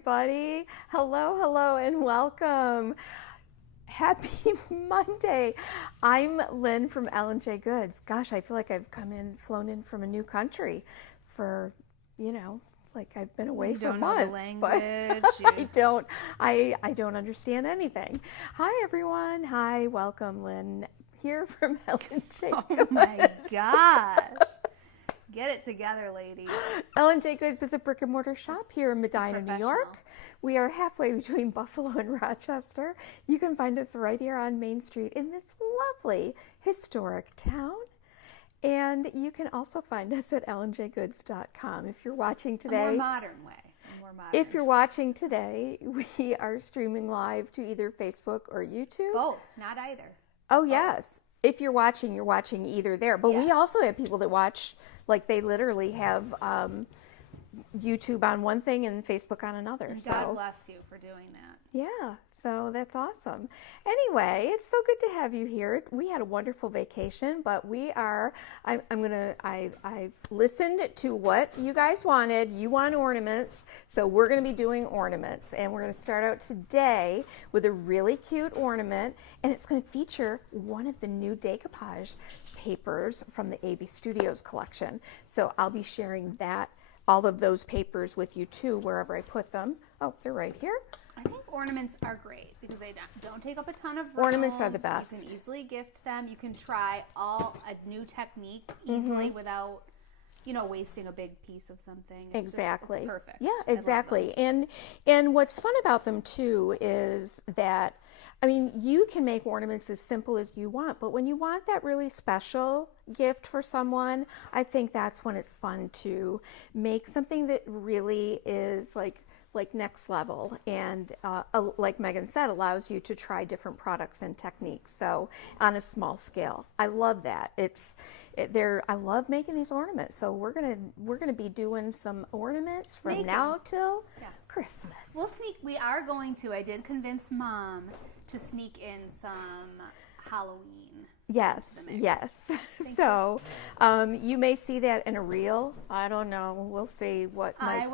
everybody. Hello, and welcome. Happy Monday. I'm Lynn from L&J Goods. Gosh, I feel like I've flown in from a new country for, like I've been away for months, but I don't understand anything. Hi, everyone. Hi, welcome, Lynn, here from L&J Goods. Oh my gosh. Get it together, lady. L&J Goods is a brick and mortar shop here in Medina, New York. We are halfway between Buffalo and Rochester. You can find us right here on Main Street in this lovely historic town. And you can also find us at lnjgoods.com. If you're watching today, A more modern way. If you're watching today, we are streaming live to either Facebook or YouTube. Both, not either. Oh, yes. If you're watching either there. But we also have people that watch, like they literally have YouTube on one thing and Facebook on another. And God bless you for doing that. Yeah, so that's awesome. Anyway, it's so good to have you here. We had a wonderful vacation, but I've listened to what you guys wanted. You want ornaments, so we're going to be doing ornaments. And we're going to start out today with a really cute ornament, and it's going to feature one of the new decoupage papers from the AB Studios collection. So I'll be sharing all of those papers with you too, wherever I put them. Oh, they're right here. I think ornaments are great because they don't take up a ton of room. Ornaments are the best. You can easily gift them. You can try a new technique easily without, wasting a big piece of something. It's perfect. Yeah, exactly. And what's fun about them too is that, you can make ornaments as simple as you want, but when you want that really special gift for someone, I think that's when it's fun to make something that really is like next level, and like Megan said, allows you to try different products and techniques. So on a small scale, I love that. I love making these ornaments. So we're gonna be doing some ornaments from now till Christmas. We are going to. I did convince Mom to sneak in some Halloween. Yes. So you may see that in a reel. I don't know. We'll see what my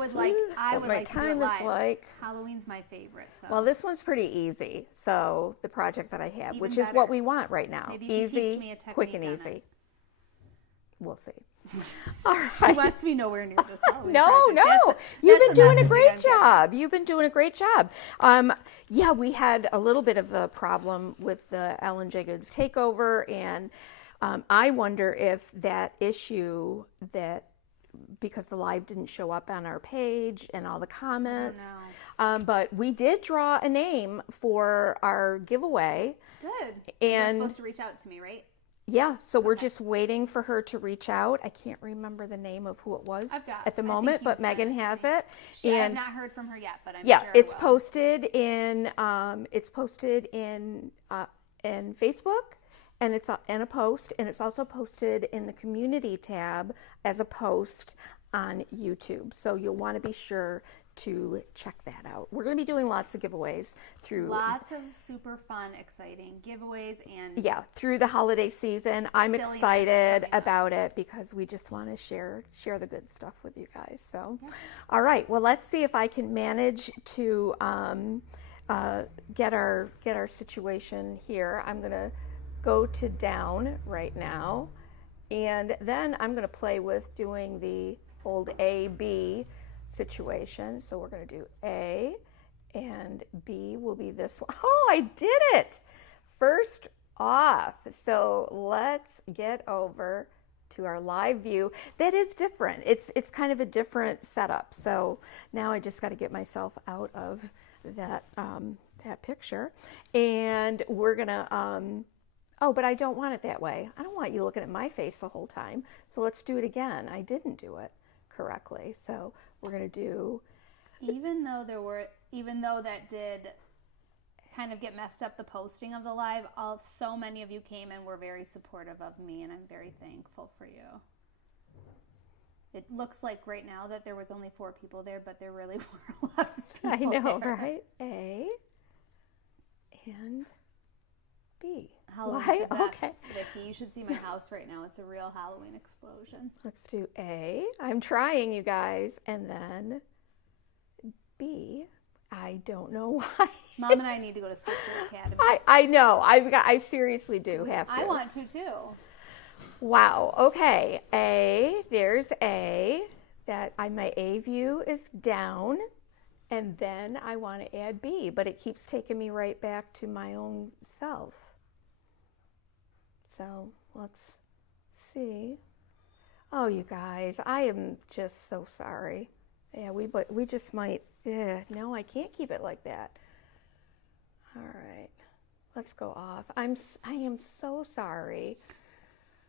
time is like. Halloween's my favorite. So. Well, this one's pretty easy. So the project that I have, which is what we want right now. Maybe you easy, can teach me a technique quick and on easy. It. We'll see. All right. She wants me nowhere near this Halloween No. You've been doing a great job. You've been doing a great job. We had a little bit of a problem with the L&J Goods takeover, and I wonder if that issue because the live didn't show up on our page and all the comments. But we did draw a name for our giveaway. Good. And you're supposed to reach out to me, right? Yeah, so we're just waiting for her to reach out. I can't remember the name of who it was at the moment, but Megan has it. I have not heard from her yet, but I'm sure it's posted in Facebook, and it's in a post, and it's also posted in the community tab as a post on YouTube. So you'll want to be sure to check that out. We're going to be doing lots of giveaways through lots of super fun, exciting giveaways and through the holiday season. I'm excited about it because we just want to share the good stuff with you guys. So, all right. Well, let's see if I can manage to get our situation here. I'm going to go to down right now, and then I'm going to play with doing the old A-B situation. So we're going to do A, and B will be this one. Oh, I did it first off. So let's get over to our live view. That is different. It's kind of a different setup. So now I just got to get myself out of that picture, and we're gonna but I don't want it that way. I don't want you looking at my face the whole time. So let's do it again. I didn't do it correctly. So we're going to do... Even though that did kind of get messed up, the posting of the live, so many of you came and were very supportive of me, and I'm very thankful for you. It looks like right now that there was only 4 people there, but there really were a lot of people I know, there. Right? A and B. Why? Okay. Vicki, you should see my house right now. It's a real Halloween explosion. Let's do A. I'm trying, you guys. And then B. I don't know why. Mom and I need to go to Switcher Academy. I know. I seriously do have to. I want to too. Wow. Okay. A. There's A. My A view is down. And then I want to add B, but it keeps taking me right back to my own self. So let's see. Oh, you guys, I am just so sorry. Yeah, we just might. No, I can't keep it like that. All right, let's go off. I am so sorry.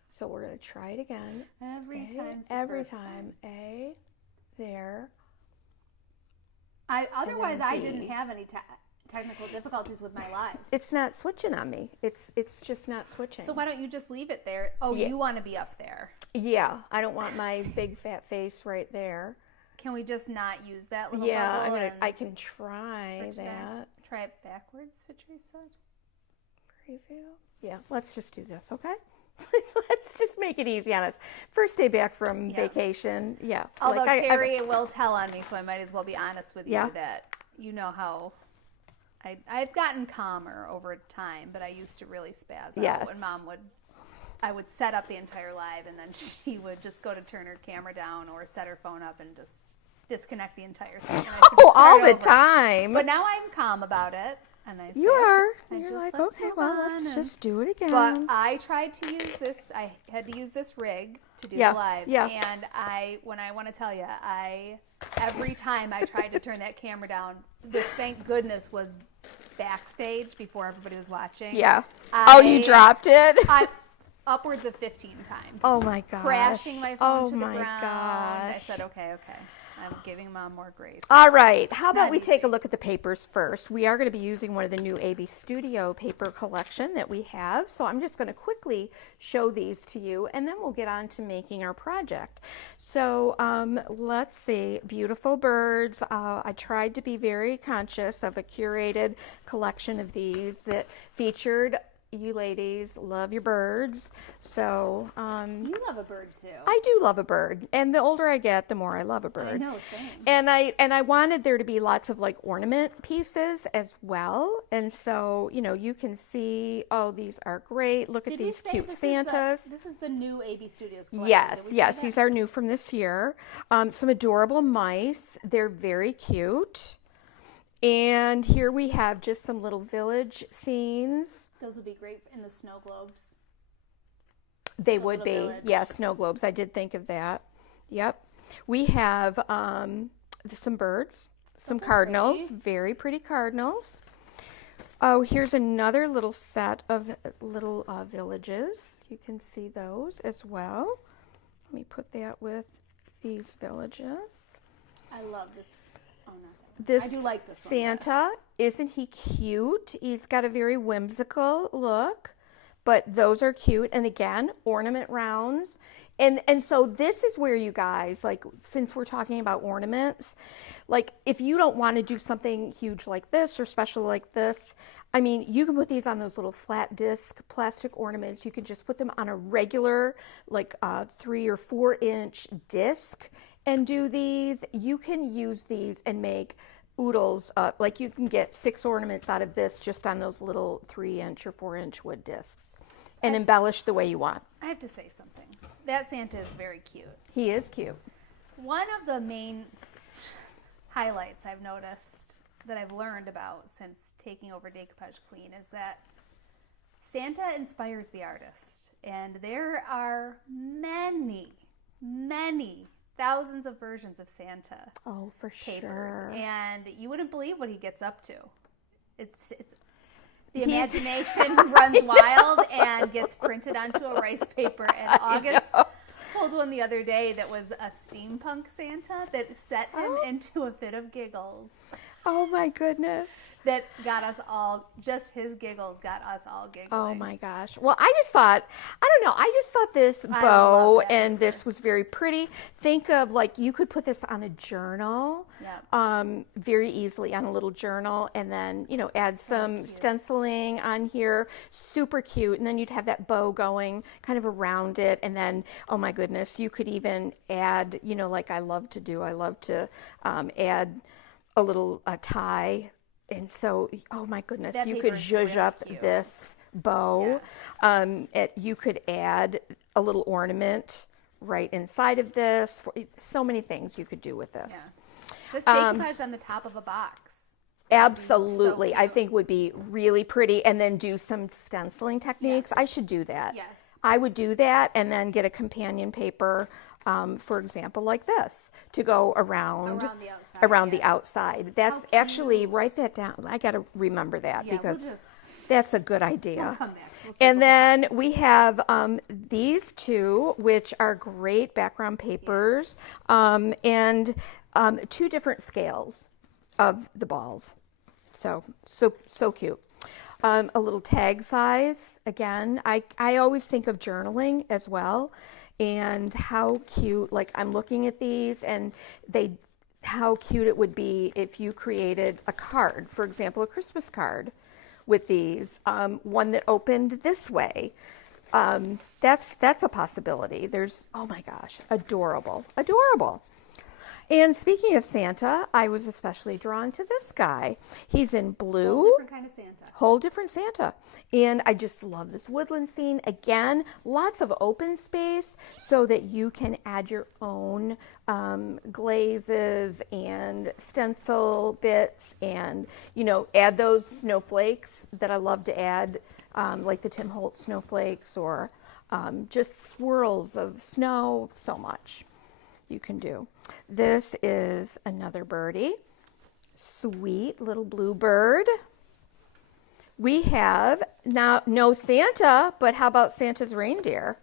So we're gonna try it again. Every time. A, there. Otherwise, I didn't have any technical difficulties with my live. It's not switching on me. It's just not switching. So why don't you just leave it there? Oh, yeah. You want to be up there. Yeah, I don't want my big fat face right there. Can we just not use that little bubble? Yeah, I can try that. Try it backwards, Patrice said. Preview. Yeah, let's just do this, okay? Let's just make it easy on us. First day back from vacation. Yeah. Although Terry will tell on me, so I might as well be honest with you that you know how I've gotten calmer over time, but I used to really spaz out when I would set up the entire live, and then she would just go to turn her camera down or set her phone up and just disconnect the entire thing. All the time. But now I'm calm about it. And I You're like, okay, well, let's just do it again. But I tried to use this. I had to use this rig to do the live. Yeah. And when I want to tell you, every time I tried to turn that camera down, this, thank goodness, was backstage before everybody was watching. Yeah. You dropped it? Upwards of 15 times. Oh, my gosh. Crashing my phone to the ground. Gosh. I said, okay. I'm giving Mom more grace. All right. How about we take a look at the papers first? We are going to be using one of the new AB Studio paper collection that we have. So I'm just going to quickly show these to you, and then we'll get on to making our project. So let's see. Beautiful birds. I tried to be very conscious of a curated collection of these that featured. You ladies love your birds, so you love a bird too. I do love a bird, and the older I get, the more I love a bird. I know, same. And I wanted there to be lots of like ornament pieces as well, and so you can see. Oh, these are great! Look at these cute Santas. This is the new AB Studios collection. Yes, these are new from this year. Some adorable mice. They're very cute. And here we have just some little village scenes. Those would be great in the snow globes. They would be. Village. Yeah, snow globes. I did think of that. Yep. We have some birds, some cardinals, very pretty cardinals. Oh, here's another little set of little villages. You can see those as well. Let me put that with these villages. I love this. Oh, no. This I do like this Santa, isn't he cute? He's got a very whimsical look, but those are cute. And again, ornament rounds. And so this is where you guys, like, since we're talking about ornaments, like if you don't want to do something huge like this or special like this, I mean, you can put these on those little flat disc plastic ornaments. You can just put them on a regular, like 3 or 4 inch disc and do these. You can use these and make oodles. Like you can get 6 ornaments out of this just on those little 3 inch or 4 inch wood discs and embellish the way you want. I have to say something. That Santa is very cute. He is cute. One of the main highlights I've noticed that I've learned about since taking over Decoupage Queen is that Santa inspires the artist. And there are many thousands of versions of Santa. Oh, for papers, sure. And you wouldn't believe what he gets up to. It's the imagination runs wild and gets printed onto a rice paper. And August pulled one the other day that was a steampunk Santa that set him into a fit of giggles. Oh my goodness. That got us all, just his giggles got us all giggling. Oh my gosh. Well, I just thought this bow and this was very pretty. Think of like you could put this on a journal very easily on a little journal and then, add some stenciling on here. Super cute. And then you'd have that bow going kind of around it. And then, oh my goodness, you could even add, like I love to do. I love to add a little tie. And so, oh my goodness, That you paper could is zhuzh really up cute. this bow. You could add a little ornament right inside of this. So many things you could do with this. Yes. Just decoupage on the top of a box. Absolutely. So I cute. think would be really pretty. And then do some stenciling techniques. I should do that. Yes. I would do that and then get a companion paper, for example, like this, to go around the outside. the outside. That's actually, write that down. I got to remember that Yeah, because we'll just that's a good idea. come back. We'll And then we have these two, which are great background papers, and two different scales of the balls. So cute. A little tag size. Again, I always think of journaling as well, and how cute. Like, I'm looking at these, and how cute it would be if you created a card, for example, a Christmas card with these, one that opened this way. That's a possibility. There's, oh my gosh, adorable. And speaking of Santa, I was especially drawn to this guy. He's in blue. different kind of Santa. Whole different Santa. And I just love this woodland scene. Again, lots of open space so that you can add your own glazes and stencil bits, and, add those snowflakes that I love to add, like the Tim Holtz snowflakes, or just swirls of snow. So much you can do. This is another birdie. Sweet little blue bird. We have now no Santa, but how about Santa's reindeer?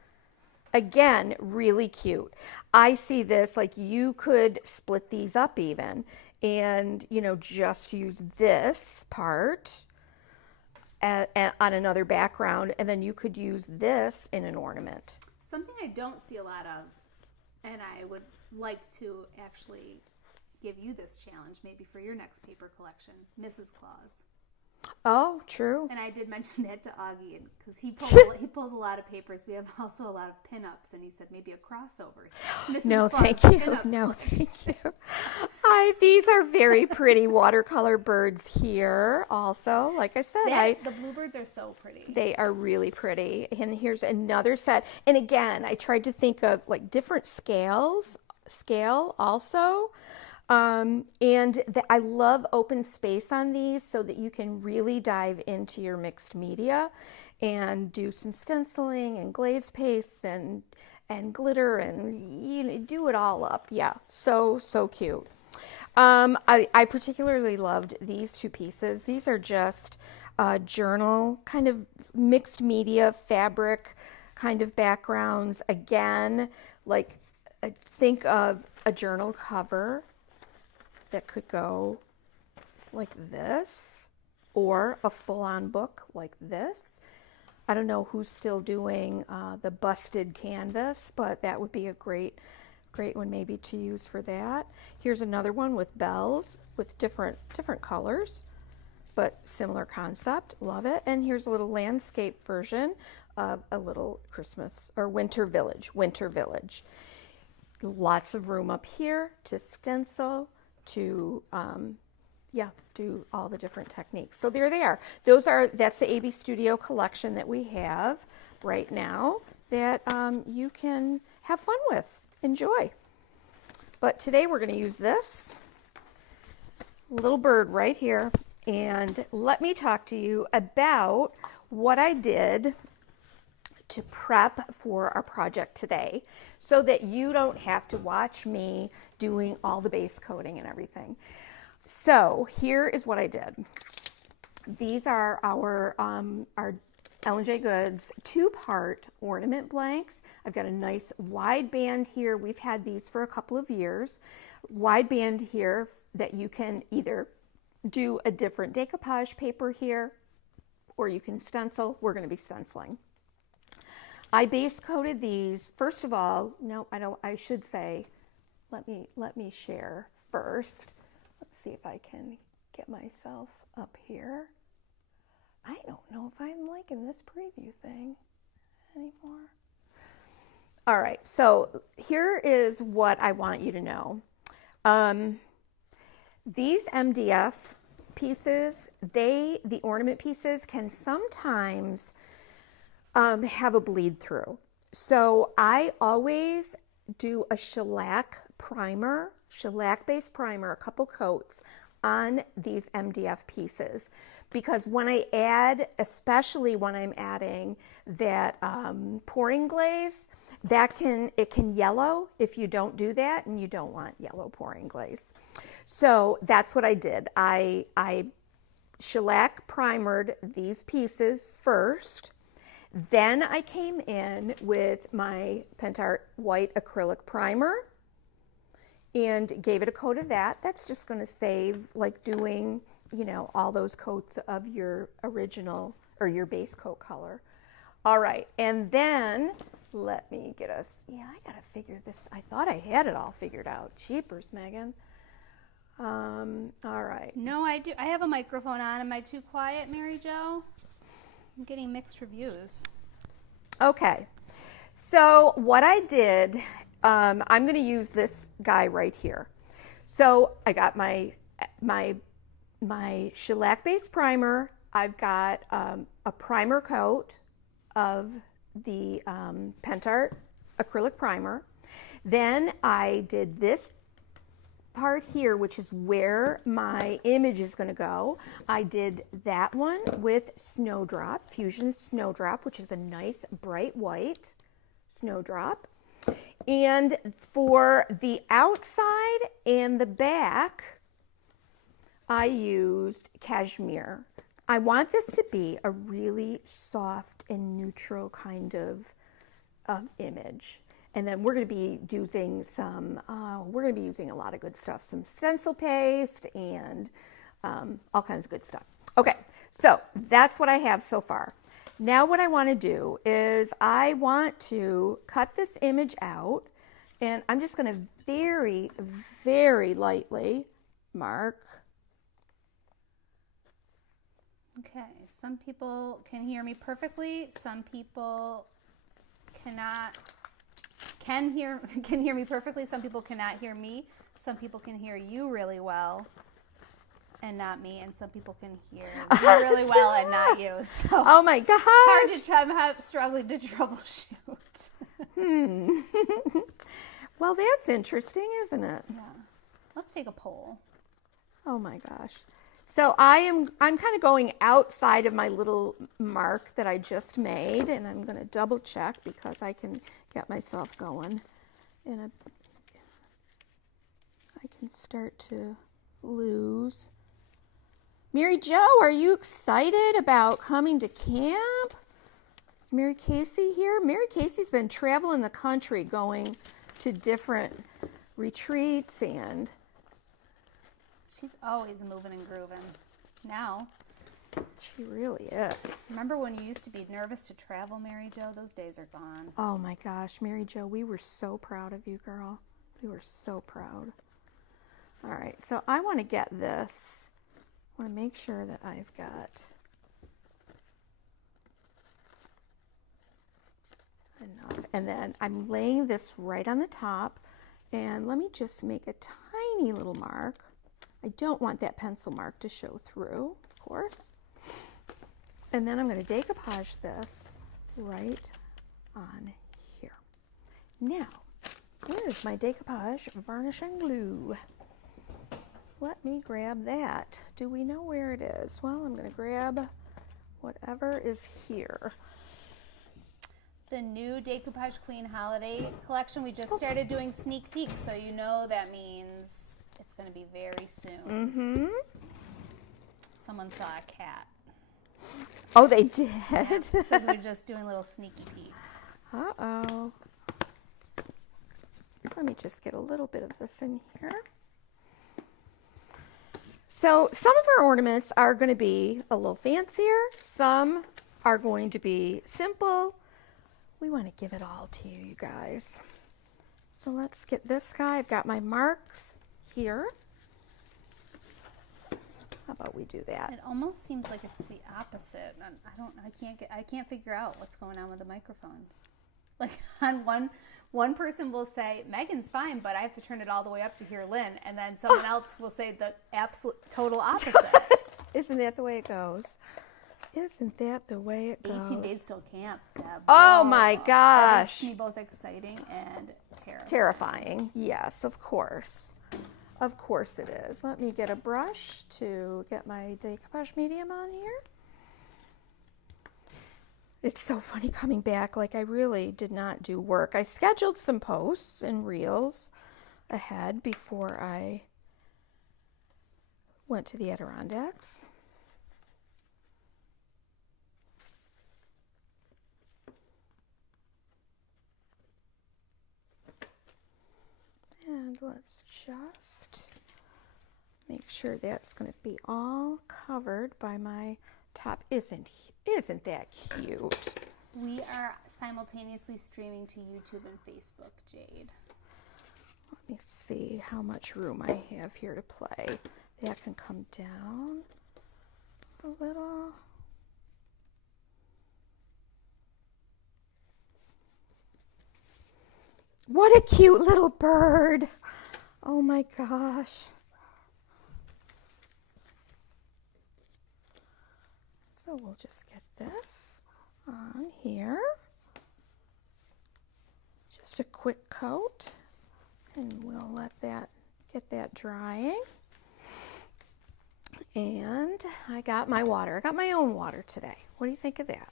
Again, really cute. I see this, like, you could split these up even, and just use this part on another background, and then you could use this in an ornament. Something I don't see a lot of, and I would like to actually give you this challenge, maybe for your next paper collection, Mrs. Claus. Oh, true. And I did mention that to Augie, because he pulls a lot of papers. We have also a lot of pinups, and he said maybe a crossover. No, thank you. No, thank you. These are very pretty watercolor birds here. Also, like I said, the bluebirds are so pretty. They are really pretty. And here's another set. And again, I tried to think of like different scale also. I love open space on these so that you can really dive into your mixed media and do some stenciling and glaze pastes and glitter, and do it all up. Yeah, so cute. I particularly loved these two pieces. These are just journal kind of mixed media fabric kind of backgrounds. Again, like, think of a journal cover that could go like this, or a full-on book like this. I don't know who's still doing the busted canvas, but that would be a great one maybe to use for that. Here's another one with bells with different colors, but similar concept. Love it. And here's a little landscape version of a little Christmas or winter village. Lots of room up here to stencil, to do all the different techniques. So there they are. That's the AB Studio collection that we have right now that you can have fun with, enjoy. But today we're going to use this little bird right here, and let me talk to you about what I did to prep for our project today, so that you don't have to watch me doing all the base coating and everything. So here is what I did. These are our L&J Goods 2-part ornament blanks. I've got a nice wide band here. We've had these for a couple of years. Wide band here that you can either do a different decoupage paper here, or you can stencil. We're going to be stenciling. I base coated these. First of all, no, I don't. I should say, let me share first. Let's see if I can get myself up here. I don't know if I'm liking this preview thing anymore. All right, so here is what I want you to know. these MDF pieces, the ornament pieces can sometimes have a bleed through. So I always do a shellac primer, shellac-based primer, a couple coats on these MDF pieces, because when I add, especially when I'm adding that pouring glaze, it can yellow if you don't do that, and you don't want yellow pouring glaze. So that's what I did. I shellac primered these pieces first. Then I came in with my Pentart white acrylic primer and gave it a coat of that. That's just going to save like doing, all those coats of your original or your base coat color. All right, and then let me get us, I got to figure this. I thought I had it all figured out. Jeepers, Megan. All right. No, I do. I have a microphone on. Am I too quiet, Mary Jo? I'm getting mixed reviews. Okay, so what I did, I'm going to use this guy right here. So I got my shellac-based primer. I've got a primer coat of the Pentart acrylic primer. Then I did this part here, which is where my image is going to go. I did that one with Snowdrop, Fusion Snowdrop, which is a nice bright white snowdrop. And for the outside and the back, I used cashmere. I want this to be a really soft and neutral kind of image. And then we're going to be using a lot of good stuff, some stencil paste and all kinds of good stuff. Okay, so that's what I have so far. Now what I want to do is I want to cut this image out, and I'm just going to very, very lightly mark. Okay, some people can hear me perfectly. Some people can hear me perfectly. Some people cannot hear me. Some people can hear you really well and not me, and some people can hear you really well and not you. So oh my gosh. Hard to try. I'm struggling to troubleshoot. Well, that's interesting, isn't it? Yeah. Let's take a poll. Oh my gosh. So I'm kind of going outside of my little mark that I just made, and I'm going to double check because I can get myself going. And I can start to lose. Mary Jo, are you excited about coming to camp? Is Mary Casey here? Mary Casey's been traveling the country going to different retreats, and she's always moving and grooving. Now. She really is. Remember when you used to be nervous to travel, Mary Jo? Those days are gone. Oh my gosh, Mary Jo, we were so proud of you, girl. We were so proud. All right, so I want to get this. I want to make sure that I've got enough. And then I'm laying this right on the top. And let me just make a tiny little mark. I don't want that pencil mark to show through, of course. And then I'm going to decoupage this right on here. Now, where's my decoupage varnish and glue? Let me grab that. Do we know where it is? Well, I'm going to grab whatever is here. The new Decoupage Queen Holiday collection, we just started doing sneak peeks, so you know that means it's going to be very soon. Mm-hmm. Someone saw a cat. Oh, they did? Because we're just doing little sneaky peeks. Uh-oh. Let me just get a little bit of this in here. So some of our ornaments are going to be a little fancier. Some are going to be simple. We want to give it all to you, you guys. So let's get this guy. I've got my marks here. How about we do that? It almost seems like it's the opposite. I can't figure out what's going on with the microphones. Like on One person will say, Megan's fine, but I have to turn it all the way up to hear Lynn. And then someone else will say the absolute total opposite. Isn't that the way it goes? Isn't that the way it goes? 18 days till camp, Deb. Oh Whoa. my That gosh. makes me both exciting and terrifying. Terrifying. Yes, of course. Of course it is. Let me get a brush to get my decoupage medium on here. It's so funny coming back. Like, I really did not do work. I scheduled some posts and reels ahead before I went to the Adirondacks. And let's just make sure that's going to be all covered by my top. Isn't that cute? We are simultaneously streaming to YouTube and Facebook, Jade. Let me see how much room I have here to play. That can come down a little. What a cute little bird. Oh my gosh. So we'll just get this on here. Just a quick coat, and we'll let that get that drying. And I got my water. I got my own water today. What do you think of that?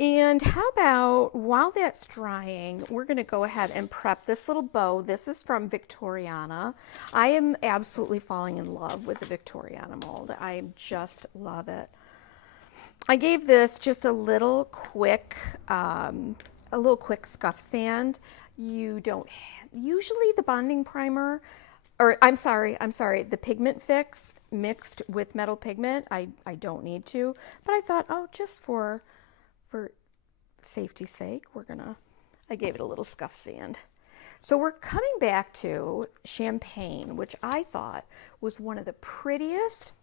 And how about, while that's drying, we're going to go ahead and prep this little bow. This is from Victoriana. I am absolutely falling in love with the Victoriana mold. I just love it. I gave this just a little quick scuff sand. You don't usually the bonding primer, or I'm sorry, the pigment fix mixed with metal pigment. I don't need to, but I thought, oh, just for safety's sake, I gave it a little scuff sand. So we're coming back to Champagne, which I thought was one of the prettiest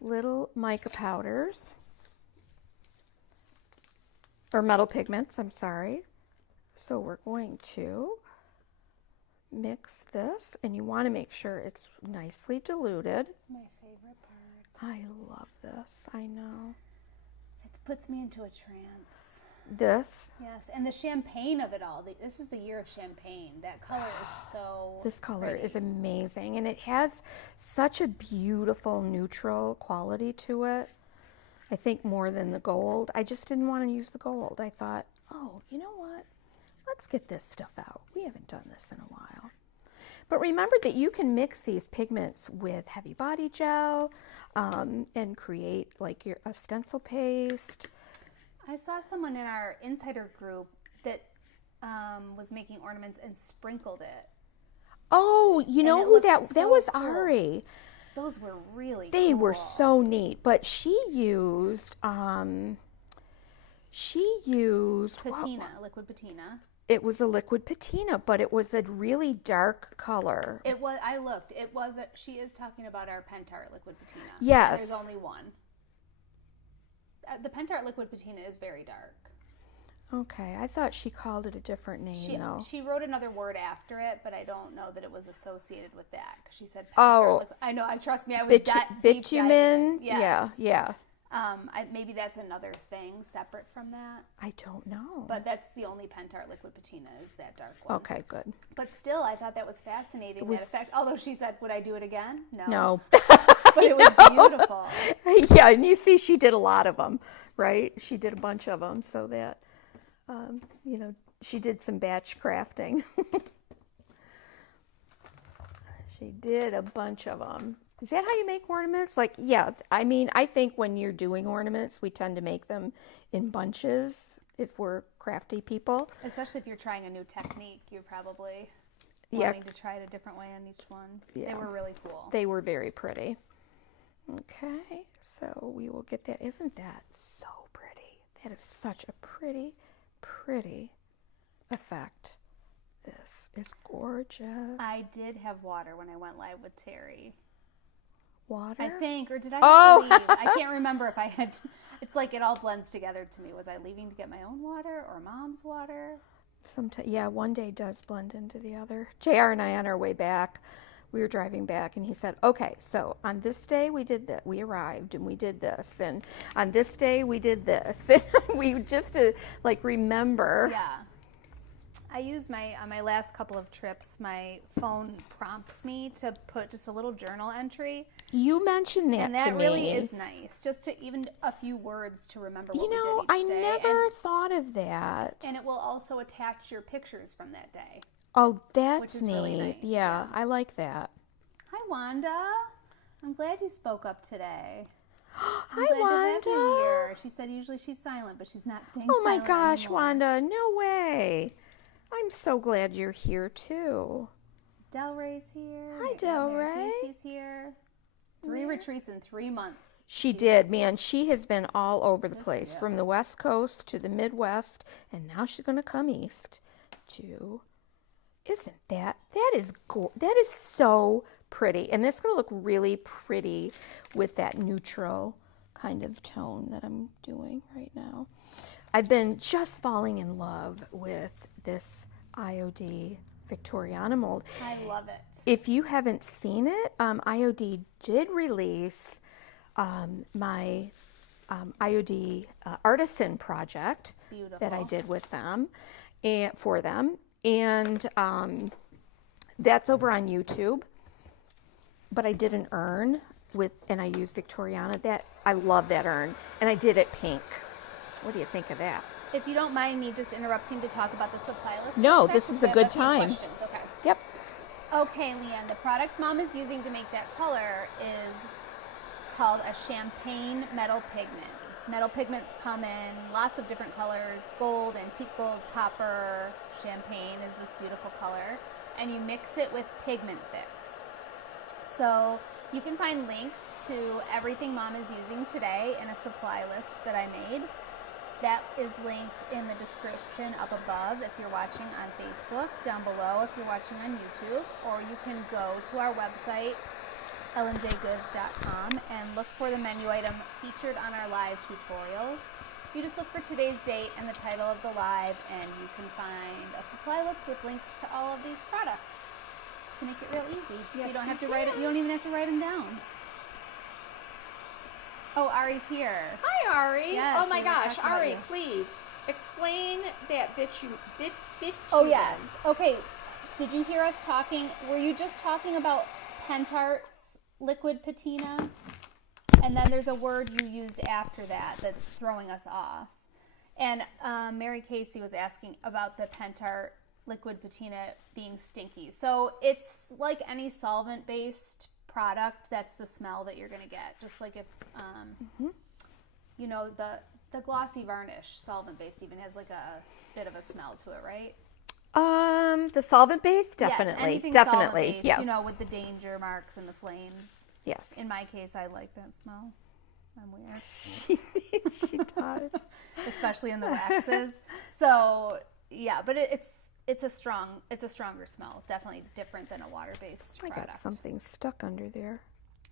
little mica powders, or metal pigments, I'm sorry. So we're going to mix this, and you want to make sure it's nicely diluted. My favorite part. I love this, I know. It puts me into a trance. This? Yes, and the champagne of it all. This is the year of champagne. That color is so This color pretty. is amazing, and it has such a beautiful neutral quality to it. I think more than the gold. I just didn't want to use the gold. I thought, oh, you know what? Let's get this stuff out. We haven't done this in a while. But remember that you can mix these pigments with heavy body gel and create like a stencil paste. I saw someone in our insider group that was making ornaments and sprinkled it. Oh, you know who that was cool. Ari. Those were really They cool. were so neat, but she used patina, liquid patina. It was a liquid patina, but it was a really dark color. It was. I looked. It was. She is talking about our Pentart liquid patina. Yes. There's only one. The Pentart liquid patina is very dark. Okay, I thought she called it a different name though. She wrote another word after it, but I don't know that it was associated with that. She said Pentart. Oh, I know. Trust me. I was bitumen. Yes. Yeah. Maybe that's another thing separate from that. I don't know. But that's the only Pentart liquid patina is that dark one. Okay, good. But still, I thought that was fascinating. That effect. Although she said, "Would I do it again?" No. No. But it was beautiful. Yeah, and you see, she did a lot of them, right? She did a bunch of them, so that she did some batch crafting. She did a bunch of them. Is that how you make ornaments? Like, yeah, I mean, I think when you're doing ornaments, we tend to make them in bunches if we're crafty people. Especially if you're trying a new technique, you're probably wanting to try it a different way on each one. Yeah. They were really cool. They were very pretty. Okay, so we will get that. Isn't that so pretty? That is such a pretty effect. This is gorgeous. I did have water when I went live with Terry. Water? I think, or did I? Oh, leave? I can't remember if I had. It's like it all blends together to me. Was I leaving to get my own water or Mom's water? Sometimes, yeah, one day does blend into the other. JR and I, on our way back, we were driving back, and he said, okay, so on this day we did that. We arrived and we did this, and on this day we did this. And we just to like remember. Yeah. I use on my last couple of trips, my phone prompts me to put just a little journal entry. You mentioned that, and that to me. really is nice, just to even a few words to remember what we did each I day. never thought of that. And it will also attach your pictures from that day. Oh, that's which is neat. really nice, Yeah, I like that. Hi, Wanda. I'm glad you spoke up today. Hi, glad to have Wanda. you here. She said usually she's silent, but she's not staying Oh my silent gosh, anymore. Wanda, no way. I'm so glad you're here too. Delray's here. Hi, Aunt Mary Delray. Casey's here. 3 retreats in 3 months. She did, man. She has been all over the place, from the West Coast to the Midwest, and now she's going to come east to. Isn't that is that is so pretty, and that's going to look really pretty with that neutral kind of tone that I'm doing right now. I've been just falling in love with this IOD Victoriana mold. I love it. If you haven't seen it, IOD did release my IOD artisan project that I did with them and for them, and that's over on YouTube. But I did an urn and I used Victoriana. That I love that urn, and I did it pink. What do you think of that? If you don't mind me just interrupting to talk about the supply list. No, for a this sec, is a because I good have few time. questions. Okay. Yep. Okay, Leanne, the product Mom is using to make that color is called a champagne metal pigment. Metal pigments come in lots of different colors. Gold, antique gold, copper, champagne is this beautiful color. And you mix it with Pigment Fix. So you can find links to everything Mom is using today in a supply list that I made. That is linked in the description up above if you're watching on Facebook, down below if you're watching on YouTube, or you can go to our website, lnjgoods.com, and look for the menu item featured on our live tutorials. You just look for today's date and the title of the live, and you can find a supply list with links to all of these products to make it real easy. So you don't have to write it. You don't even have to write them down. Oh, Ari's here. Hi, Ari. Yes, oh my we were gosh, talking about Ari, you. please explain that bit. Oh, yes. Okay. Did you hear us talking? Were you just talking about Pentart's liquid patina? And then there's a word you used after that that's throwing us off. And Mary Casey was asking about the Pentart liquid patina being stinky. So it's like any solvent-based product, that's the smell that you're going to get. Just like if, you know, the glossy varnish solvent-based even has like a bit of a smell to it, right? The solvent base, Yes, definitely, anything definitely, solvent-based, yeah, you know, with the danger marks and the flames. yes. In my case, I like that smell. I'm weird. She does. Especially in the waxes. So yeah, but it's a stronger smell. Definitely different than a water-based I product. got something stuck under there.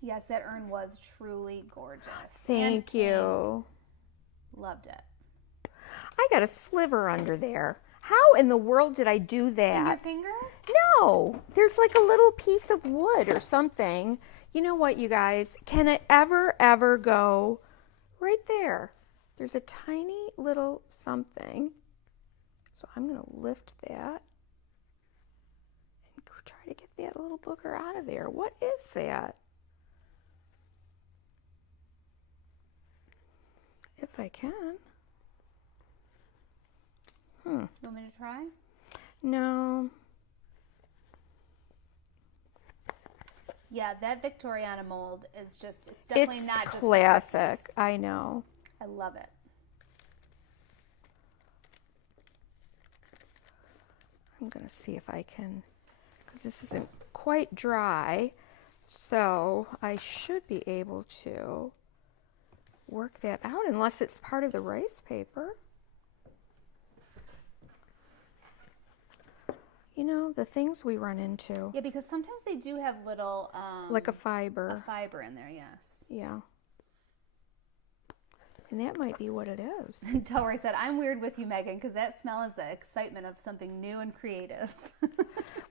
Yes, that urn was truly gorgeous. Thank you. Loved it. I got a sliver under there. How in the world did I do In your that? finger? No, there's like a little piece of wood or something. You know what, you guys? Can it ever go right there? There's a tiny little something. So I'm going to lift that and try to get that little booger out of there. What is that? If I can. You want me to try? No. Yeah, that Victoriana mold is just, it's definitely It's not just classic. practice. I know. I love it. I'm going to see if I can, because this isn't quite dry, so I should be able to work that out unless it's part of the rice paper. You know, the things we run into. Yeah, because sometimes they do have little Like a fiber. fiber in there, yes. Yeah. And that might be what it is. Tori said, I'm weird with you, Megan, because that smell is the excitement of something new and creative.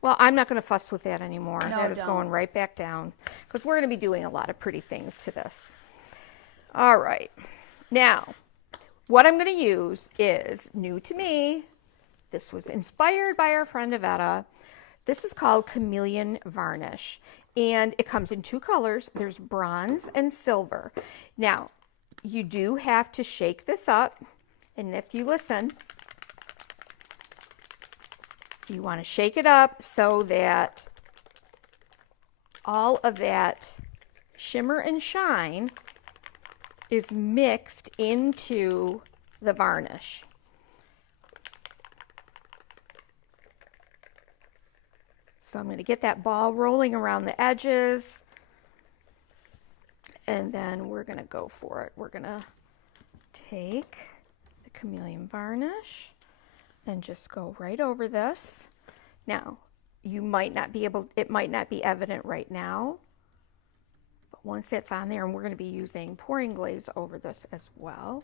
Well, I'm not going to fuss with that anymore. No, That is don't. going right back down because we're going to be doing a lot of pretty things to this. All right. Now, what I'm going to use is new to me. This was inspired by our friend Yvetta. This is called Chameleon Varnish, and it comes in two colors. There's bronze and silver. Now, you do have to shake this up, and if you listen, you want to shake it up so that all of that shimmer and shine is mixed into the varnish. So I'm going to get that ball rolling around the edges, and then we're going to go for it. We're going to take the Chameleon varnish and just go right over this. Now, you might not be able, it might not be evident right now, but once it's on there, and we're going to be using pouring glaze over this as well.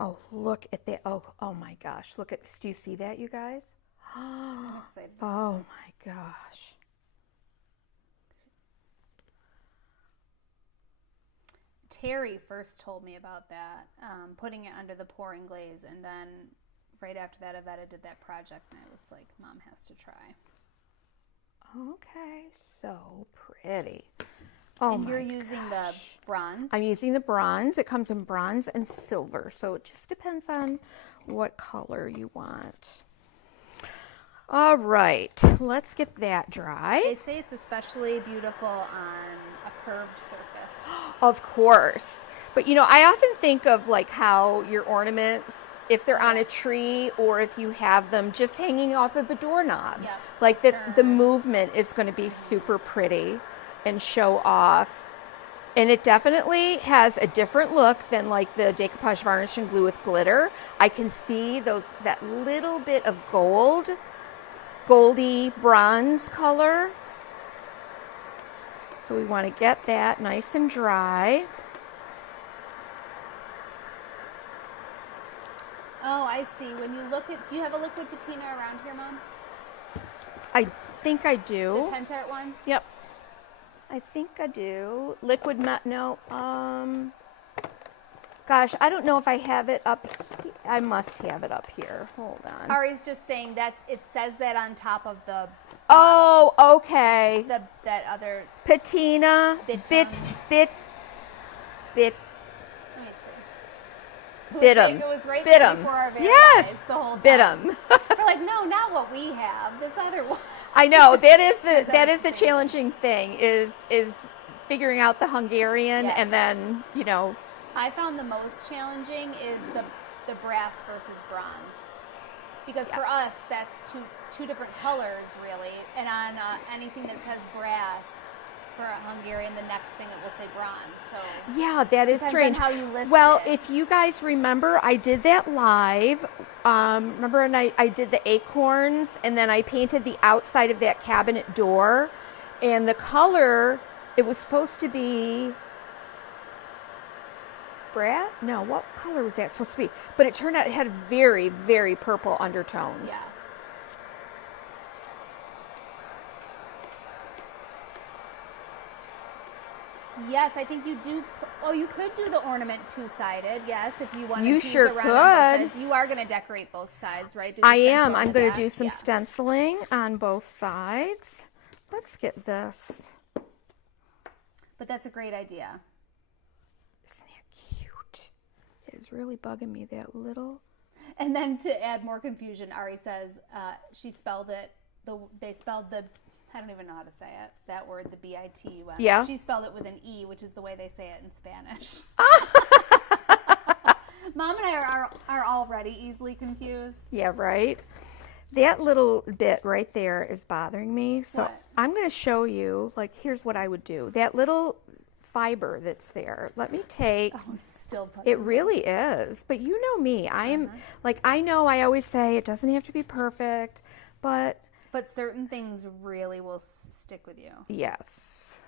Oh, look at that. Oh my gosh. Look at this. Do you see that, you guys? I'm excited. Oh my gosh. Terry first told me about that, putting it under the pouring glaze, and then right after that, Yvetta did that project, and I was like, Mom has to try. Okay, so pretty. Oh, and my you're using gosh. the bronze? I'm using the bronze. It comes in bronze and silver, so it just depends on what color you want. All right, let's get that dry. They say it's especially beautiful on a curved surface. Of course. But you know, I often think of like how your ornaments, if they're on a tree or if you have them just hanging off of the doorknob, Yeah, like sure. the movement is going to be super pretty and show off. And it definitely has a different look than like the Decoupage varnish and glue with glitter. I can see that little bit of goldy bronze color. So we want to get that nice and dry. Oh, I see. When you look at, do you have a liquid patina around here, Mom? I think I The do. Pentart one? Yep. I think I do. Liquid matte, no. Gosh, I don't know if I have it up here. I must have it up here. Hold on. Ari's just saying it says that on top of the Oh, okay. that other, Patina. Bit Bit. let me see. Bitum. It was right Bitum. there before our very eyes Yes. the whole time. Bitum. We're like, no, not what we have. This other one. I know that is the challenging thing is figuring out the Hungarian Yes. and then, you know, I found the most challenging is the brass versus bronze, because for us that's two different colors really, and on anything that says brass for a Hungarian, the next thing it will say bronze. So yeah, that is depends strange. on how you list Well, it. if you guys remember, I did that live. Remember, and I did the acorns, and then I painted the outside of that cabinet door, and the color, it was supposed to be brass. No, what color was that supposed to be? But it turned out it had very, very purple undertones. yeah. Yes, I think you do. Oh, you could do the ornament two-sided. Yes, if you want to. You use sure around on both could. sides. You are going to decorate both sides, right? Do the I am. stencil I'm with going that? to do some Yeah. stenciling on both sides. Let's get this. But that's a great idea. Isn't that cute? It is really bugging me, that little. And then to add more confusion, Ari says she spelled it. They spelled the. I don't even know how to say it. That word, the B-I-T-U-M. Yeah. She spelled it with an E, which is the way they say it in Spanish. Mom and I are already easily confused. Yeah, right? That little bit right there is bothering me. So What? I'm going to show you, like, here's what I would do. That little fiber that's there, let me take. Oh, it's still. It really is. But you know me. I am, like, I know I always say it doesn't have to be perfect, but. But certain things really will stick with you. Yes.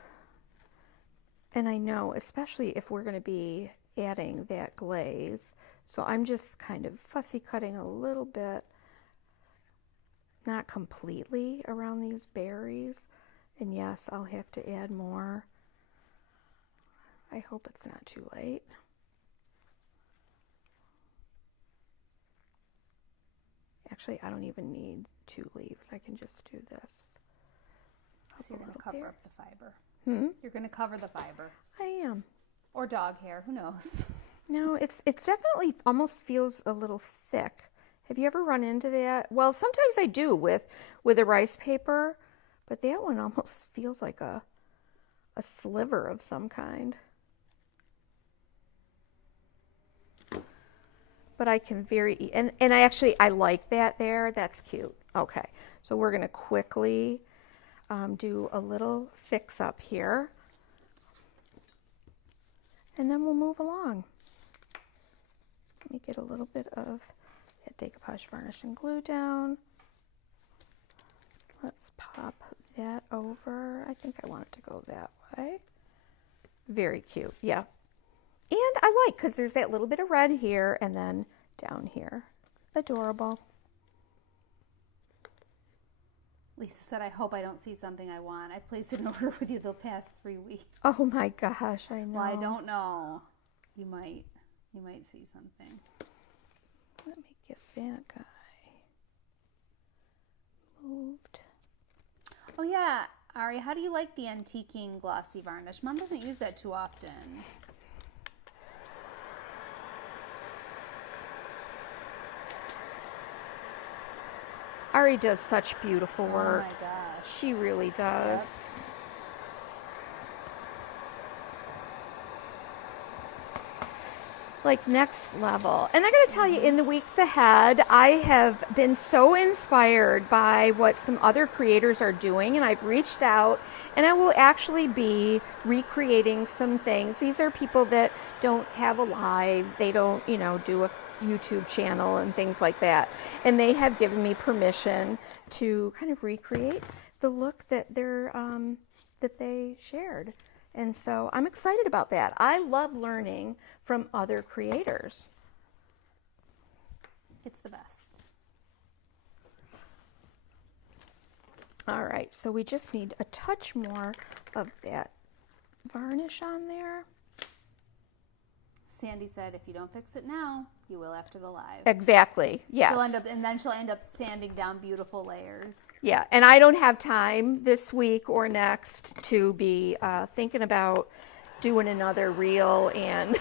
And I know, especially if we're going to be adding that glaze. So I'm just kind of fussy cutting a little bit, not completely around these berries. And yes, I'll have to add more. I hope it's not too late. Actually, I don't even need 2 leaves. I can just do this. So you're going to cover up the fiber. Hmm? You're going to cover the fiber. I am. Or dog hair, who knows? No, it's definitely almost feels a little thick. Have you ever run into that? Well, sometimes I do with a rice paper, but that one almost feels like a sliver of some kind. But I can and I like that there. That's cute. Okay, so we're gonna quickly do a little fix up here, and then we'll move along. Let me get a little bit of that decoupage varnish and glue down. Let's pop that over. I think I want it to go that way. Very cute, yeah. And I like, because there's that little bit of red here and then down here. Adorable. Lisa said, I hope I don't see something I want. I've placed an order with you the past 3 weeks. Oh my gosh, I know. Well, I don't know. You might see something. Let me get that guy moved. Oh yeah, Ari, how do you like the antiquing glossy varnish? Mom doesn't use that too often. Ari does such beautiful work. Oh my gosh. She really does. Yep. Like next level. And I gotta tell you, in the weeks ahead, I have been so inspired by what some other creators are doing, and I've reached out, and I will actually be recreating some things. These are people that don't have a live, they don't, do a YouTube channel and things like that. And they have given me permission to kind of recreate the look that that they shared. And so I'm excited about that. I love learning from other creators. It's the best. All right, so we just need a touch more of that varnish on there. Sandy said, if you don't fix it now, you will after the live. Exactly, yes. She'll end up sanding down beautiful layers. Yeah, and I don't have time this week or next to be thinking about doing another reel and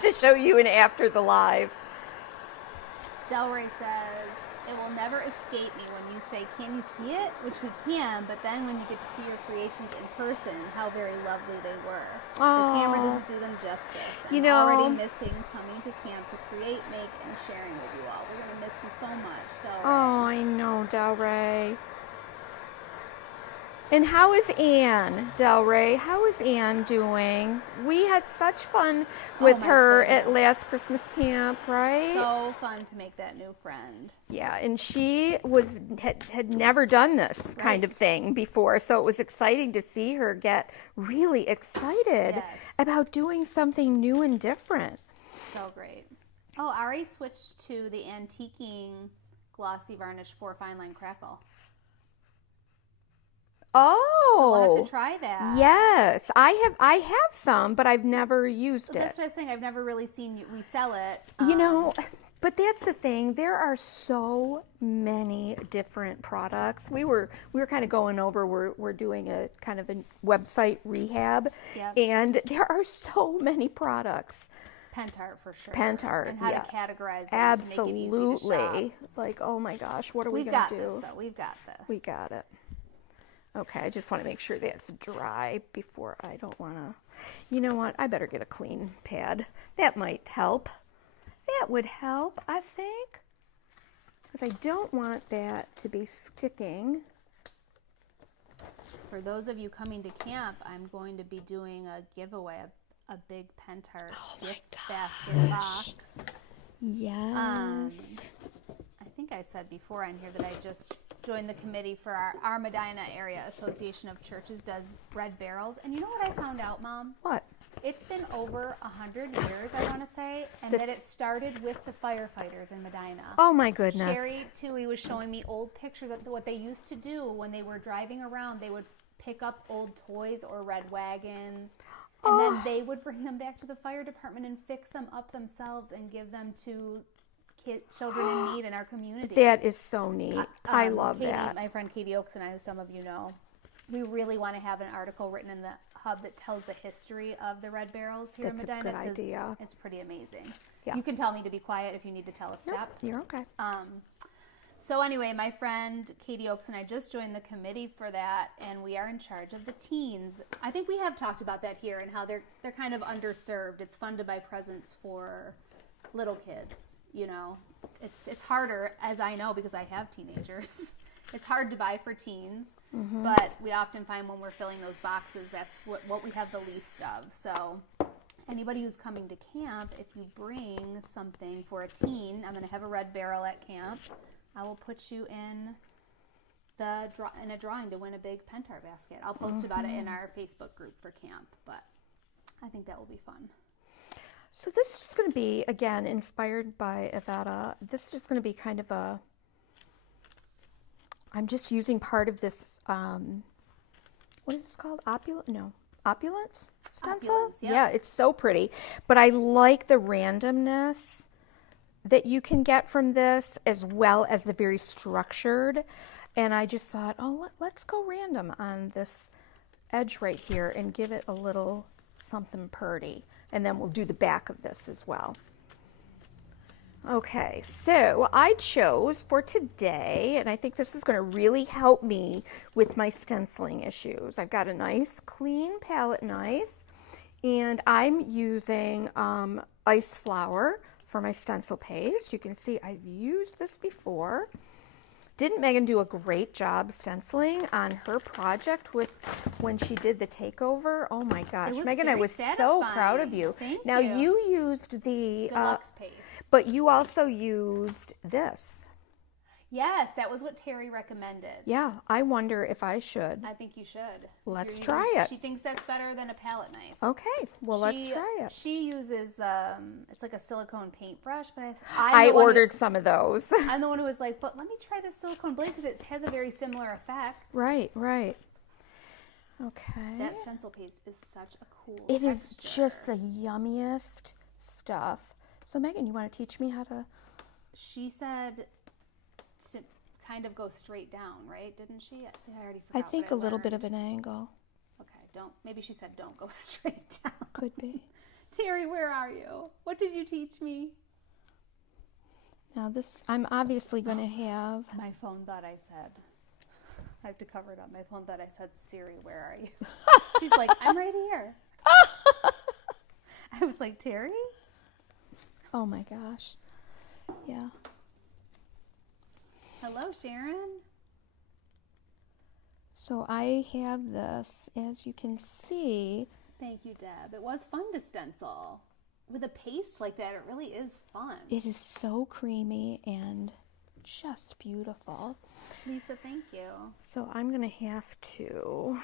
to show you an after the live. Delray says, it will never escape me when you say, can you see it? Which we can, but then when you get to see your creations in person, how very lovely they were. Oh. The camera doesn't do them justice. I'm already missing coming to camp to create, make, and sharing with you all. We're going to miss you so much, Delray. Oh, I know, Delray. And how is Anne, Delray? How is Anne doing? We had such fun with her at last Christmas camp, right? So fun to make that new friend. Yeah, and she had never done this kind of thing before, so it was exciting to see her get really excited about doing something new and different. So great. Oh, Ari switched to the antiquing glossy varnish for Fine Line Crackle. Oh, so we'll have to try that. Yes, I have some, but I've never used it. That's what I was saying. I've never really seen we sell it. But that's the thing. There are so many different products. We were kind of going over. We're doing a kind of a website rehab, and there are so many products. Pentart for sure. Pentart, and how to categorize them absolutely. To make it easy to shop. Like, oh my gosh, what are we We've gonna got do? this though. We've got this. We got it. Okay, I just want to make sure that's dry before I don't want to. You know what? I better get a clean pad. That might help. That would help, I think, because I don't want that to be sticking. For those of you coming to camp, I'm going to be doing a giveaway, a big Pentart gift basket box. Yes. I think I said before on here that I just joined the committee for our Medina Area Association of Churches does red barrels. And you know what I found out, Mom? What? It's been over 100 years, I want to say, and that it started with the firefighters in Medina. Oh my goodness. Sherry Toohey was showing me old pictures of what they used to do when they were driving around. They would pick up old toys or red wagons, and then they would bring them back to the fire department and fix them up themselves and give them to children in need in our community. That is so neat. I love Katie, that. my friend Katie Oaks and I, who some of you know, we really want to have an article written in the Hub that tells the history of the red barrels here That's in Medina. a good idea. It's pretty amazing. Yeah. You can tell me to be quiet if you need to tell a step. Nope, you're okay. So anyway, my friend Katie Oaks and I just joined the committee for that, and we are in charge of the teens. I think we have talked about that here and how they're kind of underserved. It's fun to buy presents for little kids. You know, it's harder, as I know because I have teenagers. It's hard to buy for teens, but we often find when we're filling those boxes, that's what we have the least of. So anybody who's coming to camp, if you bring something for a teen, I'm going to have a red barrel at camp. I will put you in a drawing to win a big Pentar basket. I'll post about it in our Facebook group for camp, but I think that will be fun. So this is just going to be, again, inspired by Iveta. This is just going to be kind of a, I'm just using part of this, what is this called? Opulence stencil? Opulence, yep. Yeah, it's so pretty. But I like the randomness that you can get from this, as well as the very structured. And I just thought, let's go random on this edge right here and give it a little something pretty. And then we'll do the back of this as well. Okay, so I chose for today, and I think this is going to really help me with my stenciling issues. I've got a nice clean palette knife, and I'm using ice flour for my stencil paste. You can see I've used this before. Didn't Megan do a great job stenciling on her project when she did the takeover? Oh my gosh, Megan, I was so proud of you. Thank now you used the deluxe paste, but you also used this. Yes, that was what Terry recommended. Yeah, I wonder if I should. I think you should. Let's try it. She thinks that's better than a palette knife. Okay, well, let's try it. She uses it's like a silicone paintbrush, but I ordered some of those. I'm the one who was like, but let me try this silicone blade because it has a very similar effect. Right. Okay. That stencil paste is such a cool It texture. is just the yummiest stuff. So Megan, you want to teach me how to? She said to kind of go straight down, right? Didn't she? See, I already forgot. I think a little bit of an angle. Okay, maybe she said don't go straight down. Could be. Terry, where are you? What did you teach me? Now this, I'm obviously going to have. My phone thought I said, I have to cover it up. My phone thought I said, Siri, where are you? She's like, I'm right here. I was like, Terry? Oh my gosh. Yeah. Hello, Sharon. So I have this, as you can see. Thank you, Deb. It was fun to stencil. With a paste like that, it really is fun. It is so creamy and just beautiful. Lisa, thank you. So I'm going to have to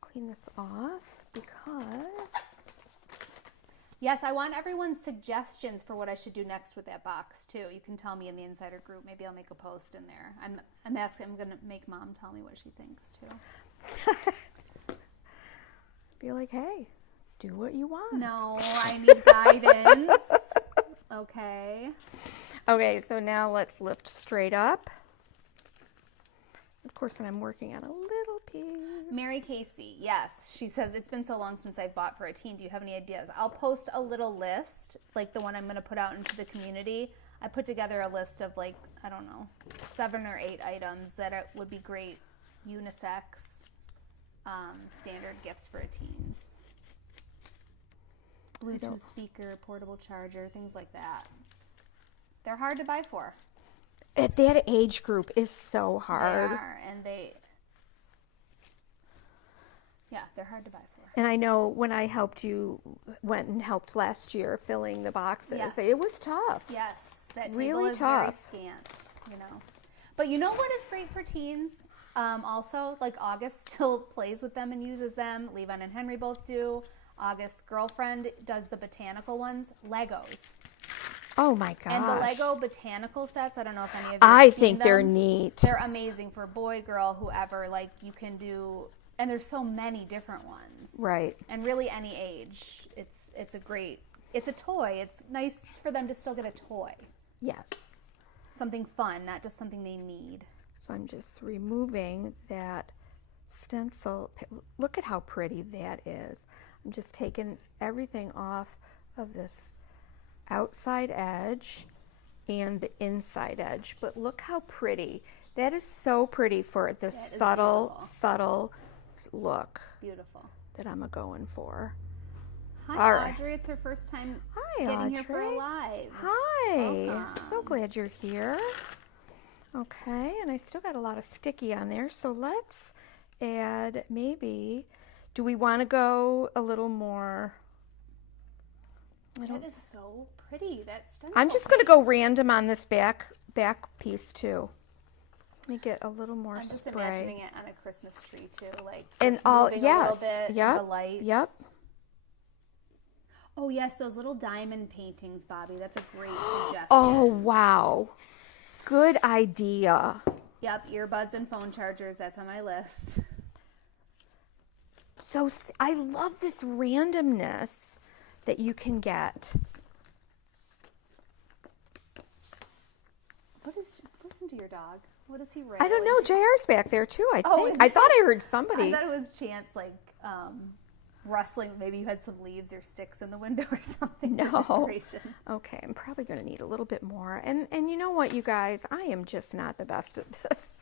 clean this off because... Yes, I want everyone's suggestions for what I should do next with that box too. You can tell me in the insider group. Maybe I'll make a post in there. I'm going to make Mom tell me what she thinks too. Be like, hey, do what you want. No, I need guidance. Okay. Okay, so now let's lift straight up. Of course, and I'm working on a little piece. Mary Casey, yes. She says, it's been so long since I've bought for a teen. Do you have any ideas? I'll post a little list, like the one I'm going to put out into the community. I put together a list of 7 or 8 items that would be great unisex standard gifts for teens. Bluetooth speaker, portable charger, things like that. They're hard to buy for. At that age group is so hard. They are, and they're hard to buy for. And I know when I went and helped last year filling the boxes, Yes. it was tough. Yes, that really table is tough. very scant, But you know what is great for teens? Also, like August still plays with them and uses them. Levon and Henry both do. August's girlfriend does the botanical ones. Legos. Oh my gosh. And the Lego botanical sets, I don't know if any of you I have seen think they're them. neat. They're amazing for boy, girl, whoever. Like you can do, and there's so many different ones. Right. And really any age. It's a great, it's a toy. It's nice for them to still get a toy. Yes. Something fun, not just something they need. So I'm just removing that stencil. Look at how pretty that is. I'm just taking everything off of this outside edge and the inside edge. But look how pretty. That is so pretty for the subtle look Beautiful. that I'm going for. Hi, All right. Audrey. It's her first time Hi, getting here for a Audrey. live. Hi. Welcome. So glad you're here. Okay, and I still got a lot of sticky on there, so let's add maybe, do we want to go a little more? That is so pretty. That stencil. I'm just going to go random on this back piece too. Let me get a little more I'm just spray. imagining it on a Christmas tree too, like And just all, moving yes, a little bit, yep, the lights. yep. Oh yes, those little diamond paintings, Bobby. That's a great suggestion. Oh wow, good idea. Yep, earbuds and phone chargers. That's on my list. So I love this randomness that you can get. Listen to your dog. What is he railing? I don't know. JR's back there too, I Oh, think. is I he? thought I heard I somebody. thought it was Chance, like rustling. Maybe you had some leaves or sticks in the window or something. No. For decoration. Okay, I'm probably going to need a little bit more. And you know what, you guys? I am just not the best at this.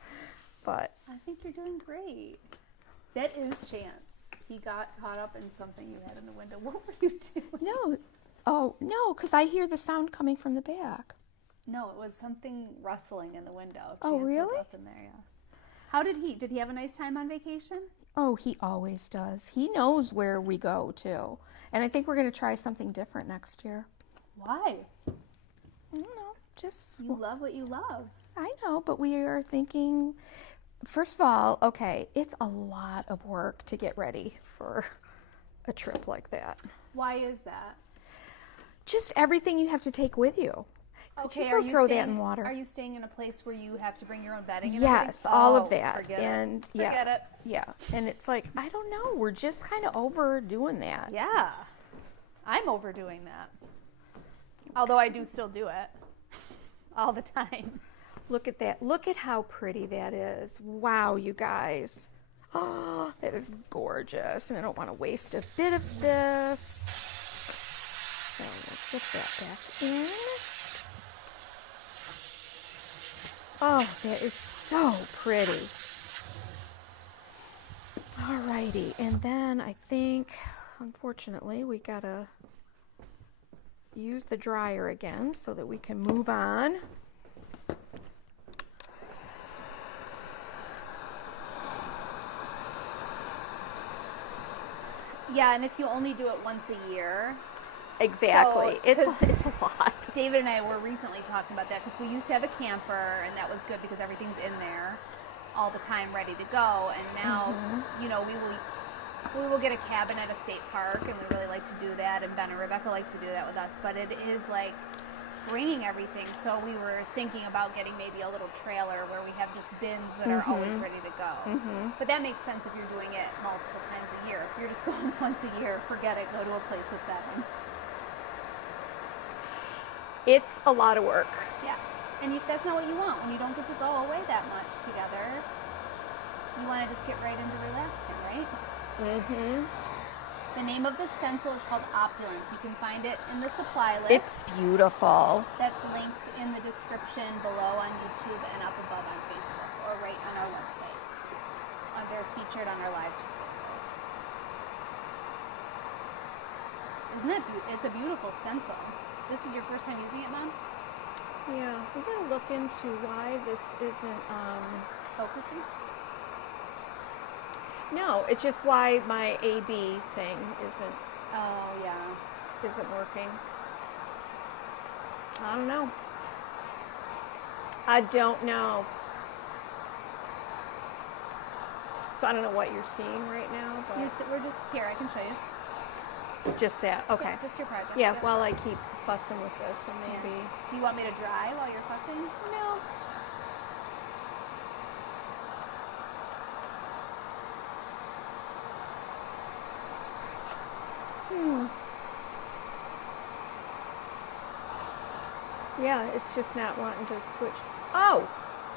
But I think you're doing great. That is Chance. He got caught up in something you had in the window. What were you doing? no. Oh, no, because I hear the sound coming from the back. No, it was something rustling in the window. Oh, Chance really? Was up in there, yes. How did he have a nice time on vacation? Oh, he always does. He knows where we go, too. And I think we're going to try something different next year. Why? I don't know. Just, You love what you love. I know, but we are thinking, first of all, okay, it's a lot of work to get ready for a trip like that. Why is that? Just everything you have to take with you. Could Okay, you go throw that in water? Are you staying in a place where you have to bring your own bedding? And Yes, everything? all Oh, of that. Forget And it. Forget it. yeah. And it's like, I don't know, we're just kind of overdoing that. Yeah, I'm overdoing that. Although I do still do it all the time. Look at that. Look at how pretty that is. Wow, you guys. Oh, that is gorgeous. And I don't want to waste a bit of this. So we'll put that back in. Oh, that is so pretty. Alrighty, and then I think, unfortunately, we gotta use the dryer again so that we can move on. Yeah, and if you only do it once a year. Exactly. So, It's a lot. David and I were recently talking about that because we used to have a camper, and that was good because everything's in there all the time ready to go. And now, you know, we will get a cabin at a state park, and we really like to do that. And Ben and Rebecca like to do that with us. But it is like bringing everything. So we were thinking about getting maybe a little trailer where we have just bins that are always ready to go. But that makes sense if you're doing it multiple times a year. If you're just going once a year, forget it. Go to a place with bedding. It's a lot of work. Yes, and that's not what you want when you don't get to go away that much together. You want to just get right into relaxing, right? The name of the stencil is called Opulence. You can find it in the supply list. It's beautiful. That's linked in the description below on YouTube and up above on Facebook or right on our website. They're featured on our live tutorials. Isn't that beautiful? It's a beautiful stencil. This is your first time using it, Mom? Yeah, we're gonna look into why this isn't, Focusing? no, it's just why my AB thing Oh, yeah. isn't working. I don't know. I don't know. So I don't know what you're seeing right now, but We're just here. I can show you. just that. Okay. Yeah, just your project. Yeah, while I keep fussing with this, and maybe. Yes. Do you want me to dry while you're fussing? No. Yeah, it's just not wanting to switch. Oh,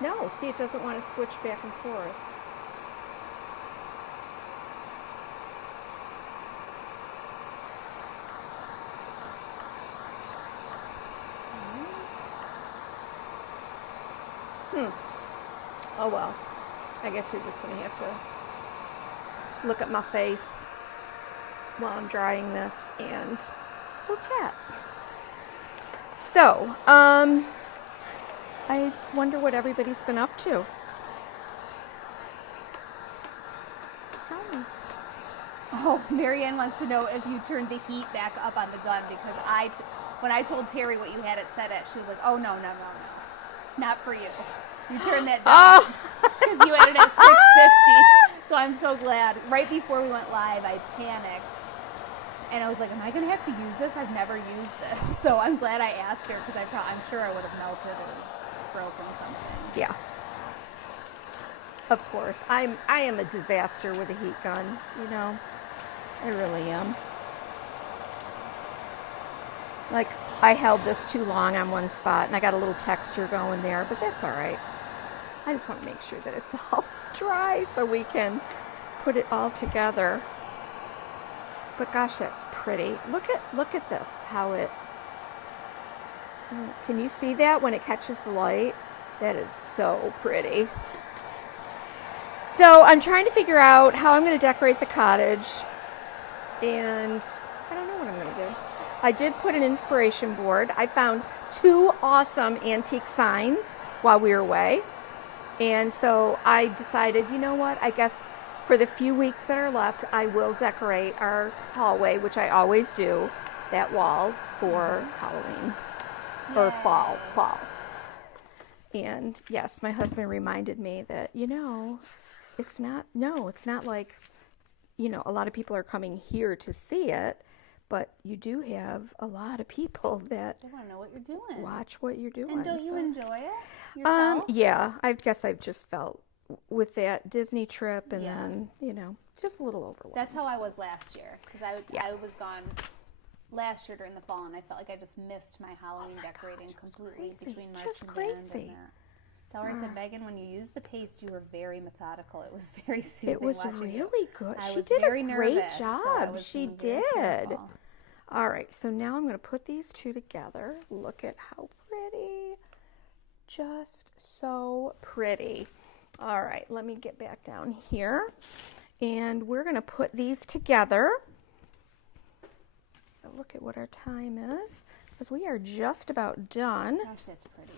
no. See, it doesn't want to switch back and forth. Oh, well. I guess you're just going to have to look at my face while I'm drying this, and we'll chat. So, I wonder what everybody's been up to. Tell me. Oh, Marianne wants to know if you turned the heat back up on the gun, because when I told Terry what you had it set at, she was like, oh, no, not for you. You turned that down because you had it at 650. So I'm so glad. Right before we went live, I panicked. And I was like, am I going to have to use this? I've never used this. So I'm glad I asked her, because I'm sure I would have melted or broken something. Yeah. Of course. I am a disaster with a heat gun, you know. I really am. Like, I held this too long on one spot, and I got a little texture going there, but that's all right. I just want to make sure that it's all dry so we can put it all together. But gosh, that's pretty. Look at this, how it, can you see that when it catches the light? That is so pretty. So I'm trying to figure out how I'm going to decorate the cottage, and I don't know what I'm going to do. I did put an inspiration board. I found 2 awesome antique signs while we were away. And so I decided, you know what, I guess for the few weeks that are left, I will decorate our hallway, which I always do, that wall for Halloween. Or fall. And yes, my husband reminded me that, you know, it's not like, you know, a lot of people are coming here to see it, but you do have a lot of people that I want to know what you're doing. Watch what you're doing. And don't you enjoy it yourself? Yeah, I guess I've just felt with that Disney trip, and then, you know, just a little overwhelmed. That's how I was last year, because I was gone last year during the fall, and I felt like I just missed my Halloween decorating completely between March and Band and that. Delroy said, Megan, when you used the paste, you were very methodical. It was very soothing. It was watching really good. I She was did very a great nervous, so I job. was She being very did. careful. All right, so now I'm going to put these 2 together. Look at how pretty. Just so pretty. All right, let me get back down here. And we're going to put these together. Look at what our time is, because we are just about done. Gosh, that's pretty.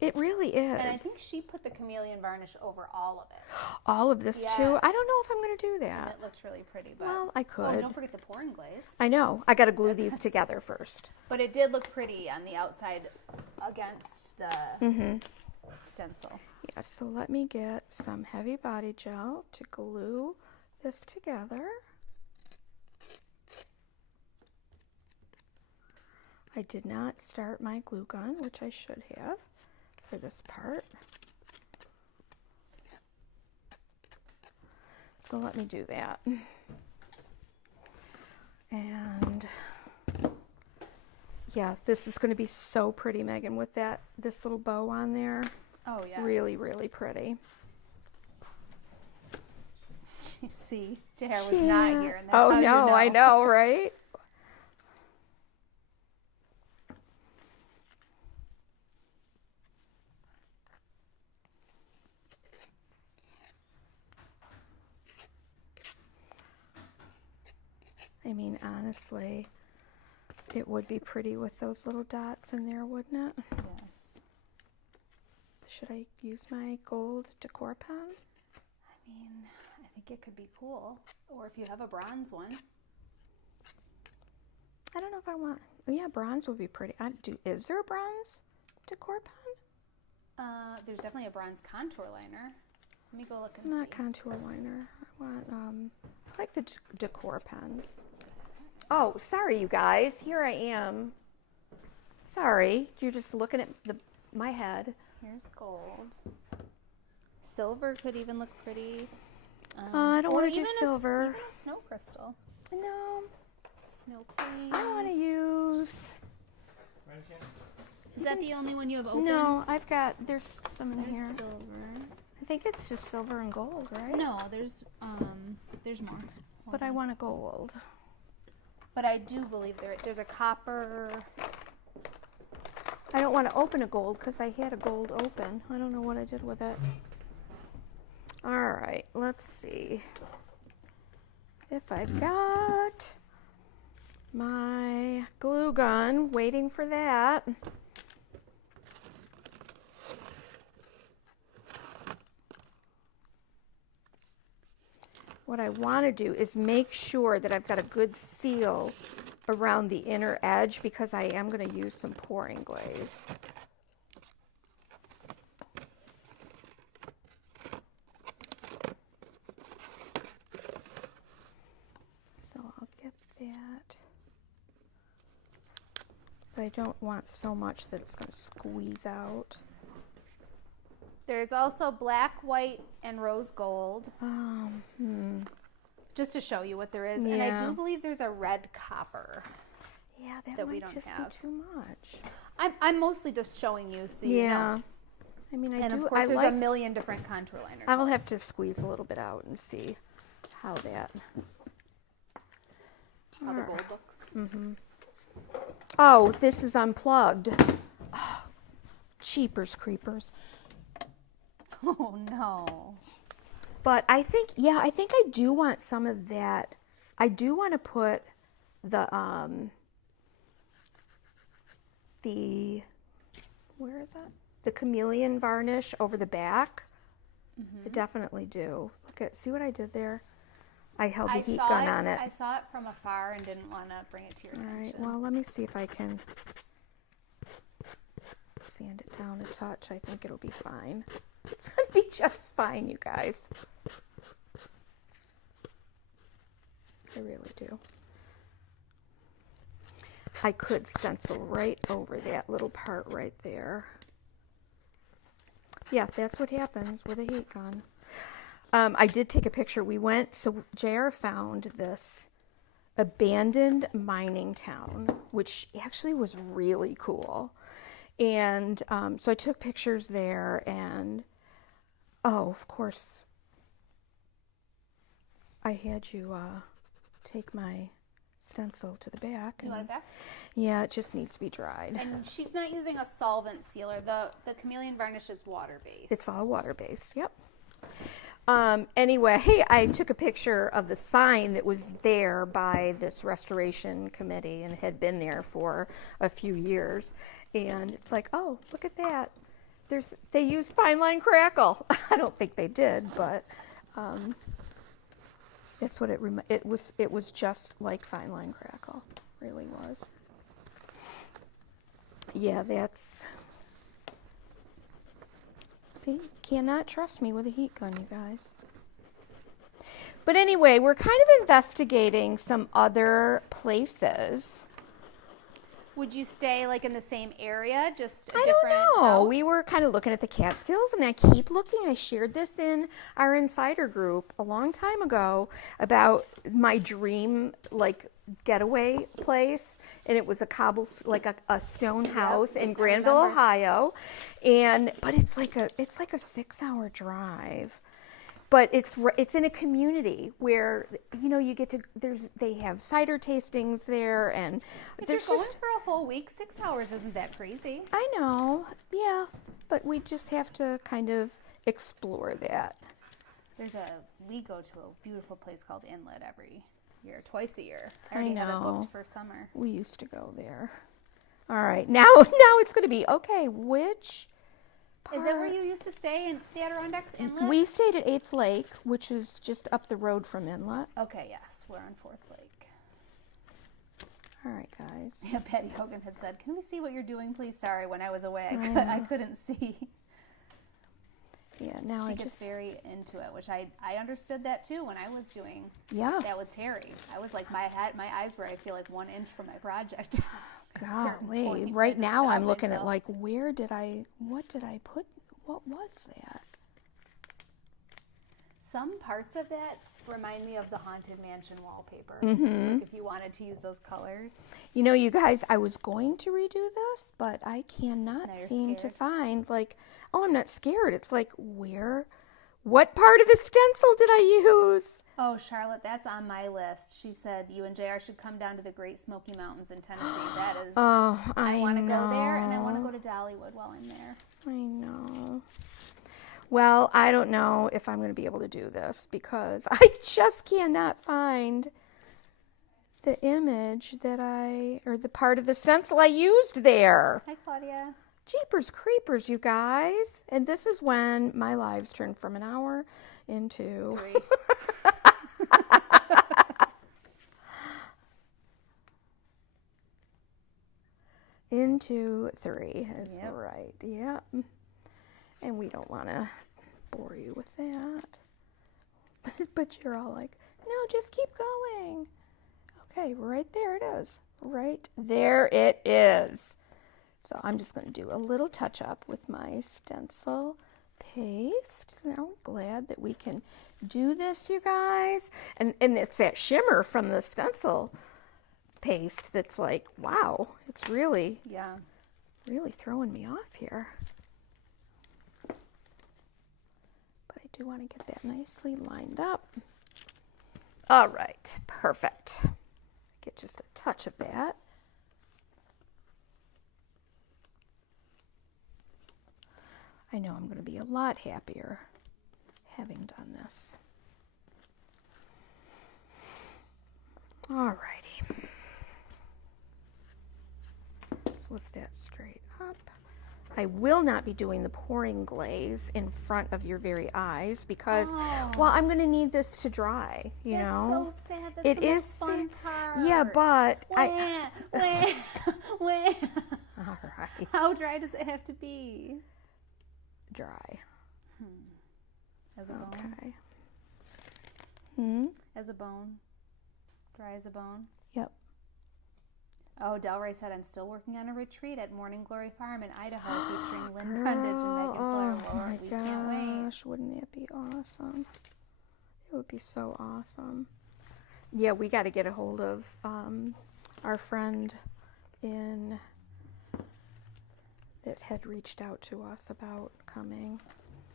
It really is. And I think she put the Chameleon varnish over all of it. All of this too? I don't know if I'm going to do And that. it looks really pretty. But, Well, I could. Oh, don't forget the pouring glaze. I know. I got to glue these together first. But it did look pretty on the outside against the stencil. Yeah, so let me get some heavy body gel to glue this together. I did not start my glue gun, which I should have for this part. So let me do that. And yeah, this is going to be so pretty, Megan, with this little bow on there. Oh, yeah. Really, really pretty. See, Tahara was not here. And that's oh, how no, you know. I know, right? I mean, honestly, it would be pretty with those little dots in there, wouldn't it? Yes. Should I use my gold decor pen? I mean, I think it could be cool. Or if you have a bronze one. I don't know if I want... Yeah, bronze would be pretty. Is there a bronze decor pen? There's definitely a bronze contour liner. Let me go look and Not see. contour liner. I want, I like the decor pens. Oh, sorry, you guys. Here I am. Sorry, you're just looking at my head. Here's gold. Silver could even look pretty. I don't or want to do even silver. Even a snow crystal. No, Snow glaze. I want to use. Is that the only one you have open? No, there's some in There's here. silver. I think it's just silver and gold, right? No, there's more. But I want a gold. But I do believe there's a copper. I don't want to open a gold because I had a gold open. I don't know what I did with it. All right, let's see if I've got my glue gun. Waiting for that. What I want to do is make sure that I've got a good seal around the inner edge because I am going to use some pouring glaze. So I'll get that. But I don't want so much that it's going to squeeze out. There's also black, white, and rose gold. Just to show you what there is. And I Yeah. do believe there's a red copper. Yeah, that That we might don't just have. be too much. I'm mostly just showing you so you know. I mean, And do. of course, I there's like. a million different contour liners. I'll have to squeeze a little bit out and see how that. How the gold looks. Oh, this is unplugged. Oh, cheapers creepers. Oh no. But I think I do want some of that. I do want to put the where is that? The Chameleon varnish over the back. I definitely do. See what I did there? I held the heat gun on it. I saw it from afar and didn't want to bring it to your All attention. right, well, let me see if I can sand it down a touch. I think it'll be fine. It's going to be just fine, you guys. I really do. I could stencil right over that little part right there. Yeah, that's what happens with a heat gun. I did take a picture. So JR found this abandoned mining town, which actually was really cool. And so I took pictures there, and of course, I had you take my stencil to the back. You want it back? Yeah, it just needs to be dried. And she's not using a solvent sealer. The Chameleon varnish is water-based. It's all water-based, yep. Anyway, I took a picture of the sign that was there by this restoration committee and had been there for a few years. And it's like, oh, look at that. They used fine line crackle. I don't think they did, but that's what it was. It was just like fine line crackle, really was. Yeah, that's. See, cannot trust me with a heat gun, you guys. But anyway, we're kind of investigating some other places. Would you stay like in the same area, just a I different don't know. house? We were kind of looking at the Catskills, and I keep looking. I shared this in our insider group a long time ago about my dream, like, getaway place, and it was a stone house in I Granville, remember. Ohio, but it's like a 6-hour drive. But it's in a community where you get to they have cider tastings there, and If there's you're going just for a whole week, 6 hours isn't that crazy. I know, yeah, but we just have to kind of explore that. We go to a beautiful place called Inlet every year, twice a year. I I already have it know. booked for summer. We used to go there. All right, now it's going to be okay. Which Is that where you used to stay in the Adirondacks Inlet? we stayed at 8th Lake, which is just up the road from Inlet. Okay, yes, we're on 4th Lake. All right, guys. Yeah, Patty Hogan had said, "Can we see what you're doing, please?" Sorry, when I was away, I know. couldn't see. Yeah, now She I gets just, very into it, which I understood that too when I was doing yeah, that with Terry. I was like, my eyes were, I feel like 1 inch from my project. At certain golly. points, I Right had to now stop I'm looking at myself. like, what did I put, what was that? Some parts of that remind me of the Haunted Mansion wallpaper. Mm-hmm. Like if you wanted to use those colors. You know, you guys, I was going to redo this, but I cannot Now you're seem to scared? find, like, oh, I'm not scared. It's like, what part of the stencil did I use? Oh, Charlotte, that's on my list. She said you and JR should come down to the Great Smoky Mountains in Tennessee. That is, Oh, I want to know. go there, and I want to go to Dollywood while I'm there. I know. Well, I don't know if I'm going to be able to do this because I just cannot find the image or the part of the stencil I used there. Hi, Claudia. Jeepers creepers, you guys. And this is when my lives turn from an hour into 3. into 3 is Yep. right. Yep. And we don't want to bore you with that. But you're all like, no, just keep going. Okay, right there it is. Right there it is. So I'm just going to do a little touch up with my stencil paste. So I'm glad that we can do this, you guys. And it's that shimmer from the stencil paste that's like, wow, it's really throwing me off here. But I do want to get that nicely lined up. All right, perfect. Get just a touch of that. I know I'm going to be a lot happier having done this. All righty. Let's lift that straight up. I will not be doing the pouring glaze in front of your very eyes because, well, I'm going to need this to dry, you know. That's so sad. That's It the is most fun part. Yeah, but Wait. All right. How dry does it have to be? Dry. As a bone. Okay. Hmm? As a bone. Dry as a bone. Yep. Oh, Delray said, I'm still working on a retreat at Morning Glory Farm in Idaho featuring Lynn Brundage and Megan Blair. Oh my We can't wait. gosh, wouldn't that be awesome? It would be so awesome. Yeah, we got to get a hold of our friend that had reached out to us about coming.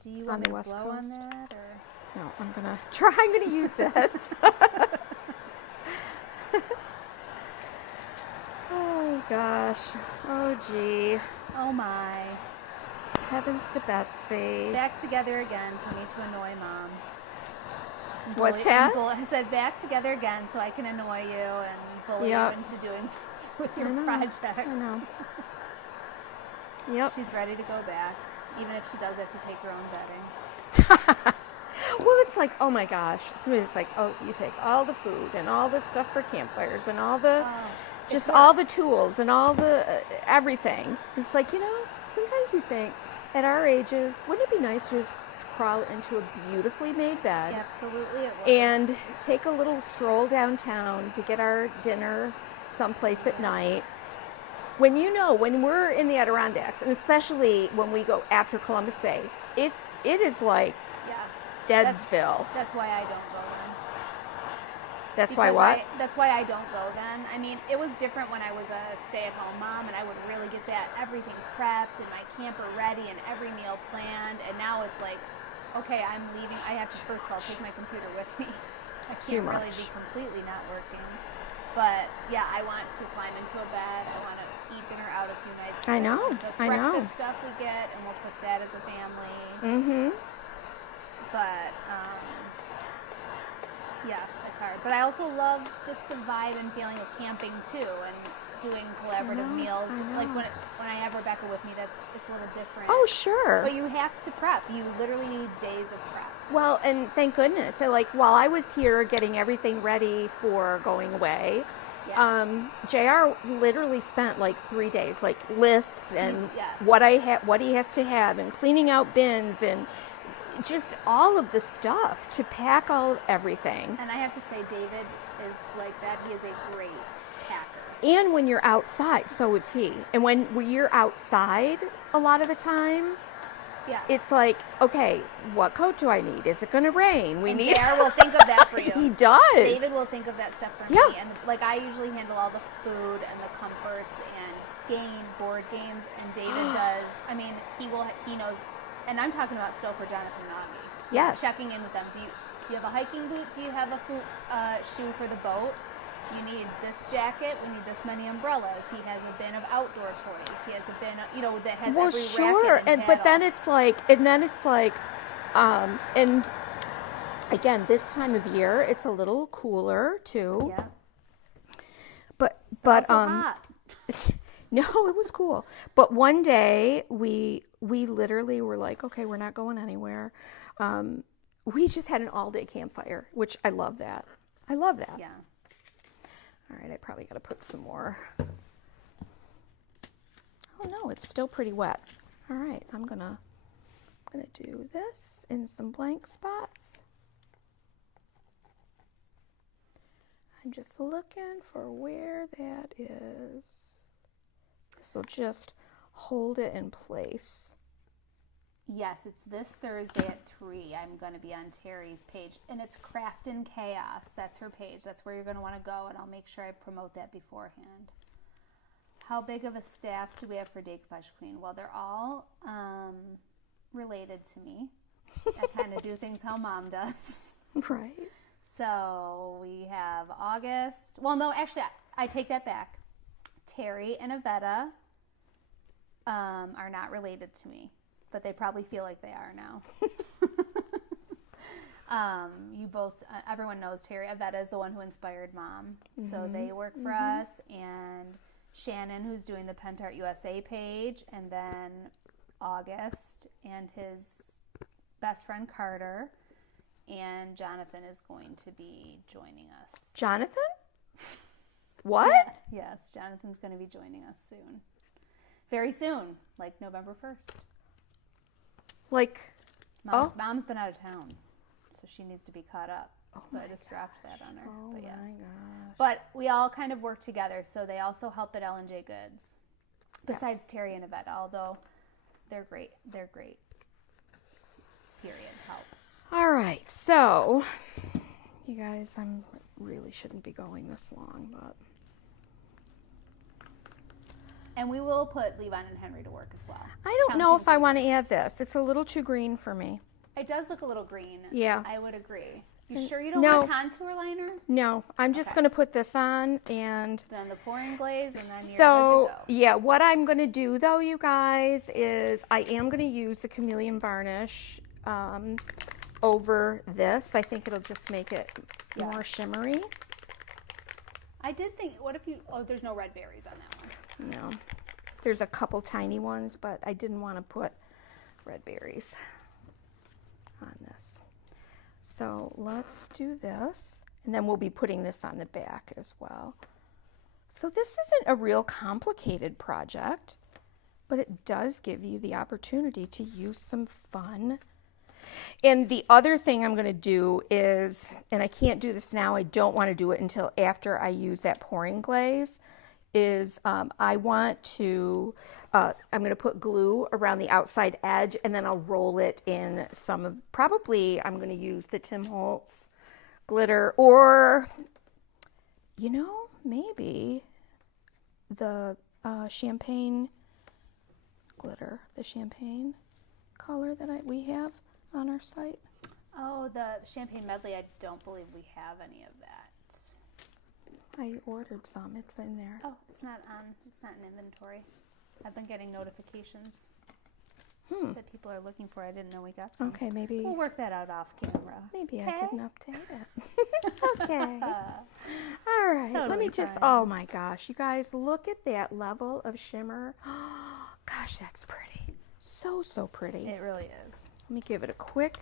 Do you on want the me to West blow on Coast. that? Or? No, I'm gonna use this. Oh gosh. Oh gee. Oh my. Heavens to Betsy. Back together again for me to annoy Mom. And What's bully- and that? I said back together again so I can annoy you and bully Yep. you into doing things with your I know, project. I know. Yep. She's ready to go back, even if she does have to take her own bedding. Well, it's like, oh my gosh. Somebody's like, oh, you take all the food and all the stuff for campfires and all the, just all the tools and all the everything. It's like, you know, sometimes you think at our ages, wouldn't it be nice to just crawl into a beautifully made bed Absolutely it will. and take a little stroll downtown to get our dinner someplace at night? When we're in the Adirondacks, and especially when we go after Columbus Day, it is like Yeah. Deadsville. That's why I don't go then. That's why Because what? That's why I don't go then. I mean, it was different when I was a stay-at-home mom, and I would really get everything prepped and my camper ready and every meal planned. And now it's like, okay, I'm leaving. I have to first of all take my computer with me. I Too can't really much. be completely not working. But yeah, I want to climb into a bed. I want to eat dinner out a few nights. I know, The I know. breakfast stuff we get, and we'll cook that as a family. Mm-hmm. But yeah, it's hard. But I also love just the vibe and feeling of camping too, and doing collaborative meals. Like when I have Rebecca with me, it's a little different. Oh, sure. But you have to prep. You literally need days of prep. Well, and thank goodness. So, like, while I was here getting everything ready for going away, Yes. JR literally spent like 3 days, like lists and Yes. what he has to have, and cleaning out bins and just all of the stuff to pack everything. And I have to say, David is like that. He is a great packer. And when you're outside, so is he. And when you're outside a lot of the time, Yeah. it's like, okay, what coat do I need? Is it going to rain? We need. Bear will think of that for you. He does. David will think of that stuff for Yeah. me. And like I usually handle all the food and the comforts and board games, and David does. I mean, he knows. And I'm talking about still for Jonathan Nagi. Yes. Checking in with them. Do you have a hiking boot? Do you have a shoe for the boat? You need this jacket. We need this many umbrellas. He has a bin of outdoor toys. He has a bin, that has Well, every sure, racket and but then paddle. it's like, and again, this time of year, it's a little cooler too. Yeah. But Also hot. no, it was cool. But one day we literally were like, okay, we're not going anywhere. We just had an all-day campfire, which I love that. I love that. Yeah. All right, I probably got to put some more. Oh no, it's still pretty wet. All right, I'm gonna do this in some blank spots. I'm just looking for where that is. This will just hold it in place. Yes, it's this Thursday at 3. I'm going to be on Terry's page, and it's Craft in Chaos. That's her page. That's where you're going to want to go, and I'll make sure I promote that beforehand. How big of a staff do we have for Decoupage Queen? Well, they're all related to me. I kind of do things how Mom does. Right. So we have August. Well, no, actually, I take that back. Terry and Avetta are not related to me, but they probably feel like they are now. You both, everyone knows Terry. Avetta is the one who inspired Mom. Mm-hmm. So they work for us. And Shannon, who's doing the Pentart USA page. And then August and his best friend Carter. And Jonathan is going to be joining us. Jonathan? What? Yeah, yes, Jonathan's going to be joining us soon. Very soon, like November 1st. Like, Mom's been out of town, so she needs to be caught up. So I just dropped that on her. Oh but yes. my gosh. But we all kind of work together, so they also help at L&J Goods. Besides Yes. Terry and Yvette, although they're great. They're great. Period. Help. All right, so you guys, I really shouldn't be going this long, but And we will put Levon and Henry to work as well. I don't know if I want to add this. It's a little too green for me. It does look a little green. Yeah. I would agree. You sure you don't No. want contour liner? No, I'm just Okay. going to put this on and Then the pouring glaze, and then you're so, good to go. yeah, what I'm going to do though, you guys, is I am going to use the Chameleon varnish over this. I think it'll just make it more shimmery. I did think, what if you, there's no red berries on that one. No, there's a couple tiny ones, but I didn't want to put red berries on this. So let's do this, and then we'll be putting this on the back as well. So this isn't a real complicated project, but it does give you the opportunity to use some fun. And the other thing I'm going to do is, and I can't do this now, I don't want to do it until after I use that pouring glaze, is I want to, I'm going to put glue around the outside edge, and then I'll roll it in some of, probably I'm going to use the Tim Holtz glitter, or, you know, maybe the champagne glitter, the champagne color that we have on our site. Oh, the champagne medley, I don't believe we have any of that. I ordered some, it's in there. Oh, it's not in inventory. I've been getting notifications that people are looking for. I didn't know we got some. Okay, maybe We'll work that out off camera. maybe Okay? I didn't update it. Okay. All right, let Totally me just, fine. oh my gosh, you guys, look at that level of shimmer. Gosh, that's pretty. So, so pretty. It really is. Let me give it a quick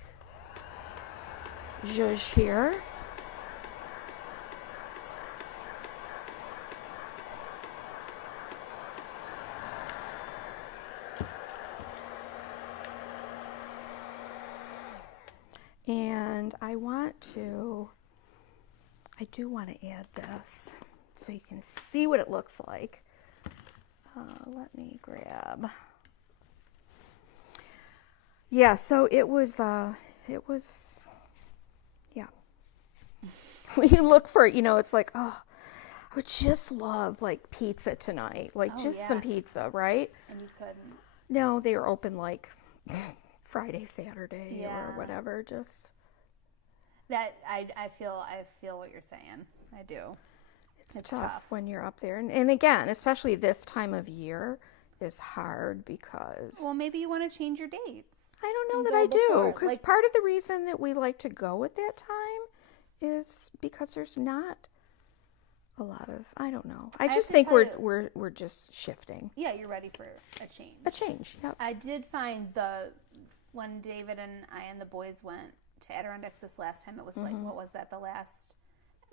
zhuzh here. And I do want to add this so you can see what it looks like. Let me grab. Yeah, so it was, yeah. When you look for it, it's like, oh, I would just love like pizza tonight, like just some pizza, right? And you couldn't. No, they were open like Friday, Saturday, or whatever. Just that I feel what you're saying. I do. It's tough when you're up there, and again, especially this time of year is hard because. Well, maybe you want to change your dates. I don't know that I do, because part of the reason that we like to go at that time is because there's not a lot of, I don't know. I just think we're just shifting. Yeah, you're ready for a change. A change, yep. I did find when David and I and the boys went to Adirondacks this last time, it was like, what was that, the last,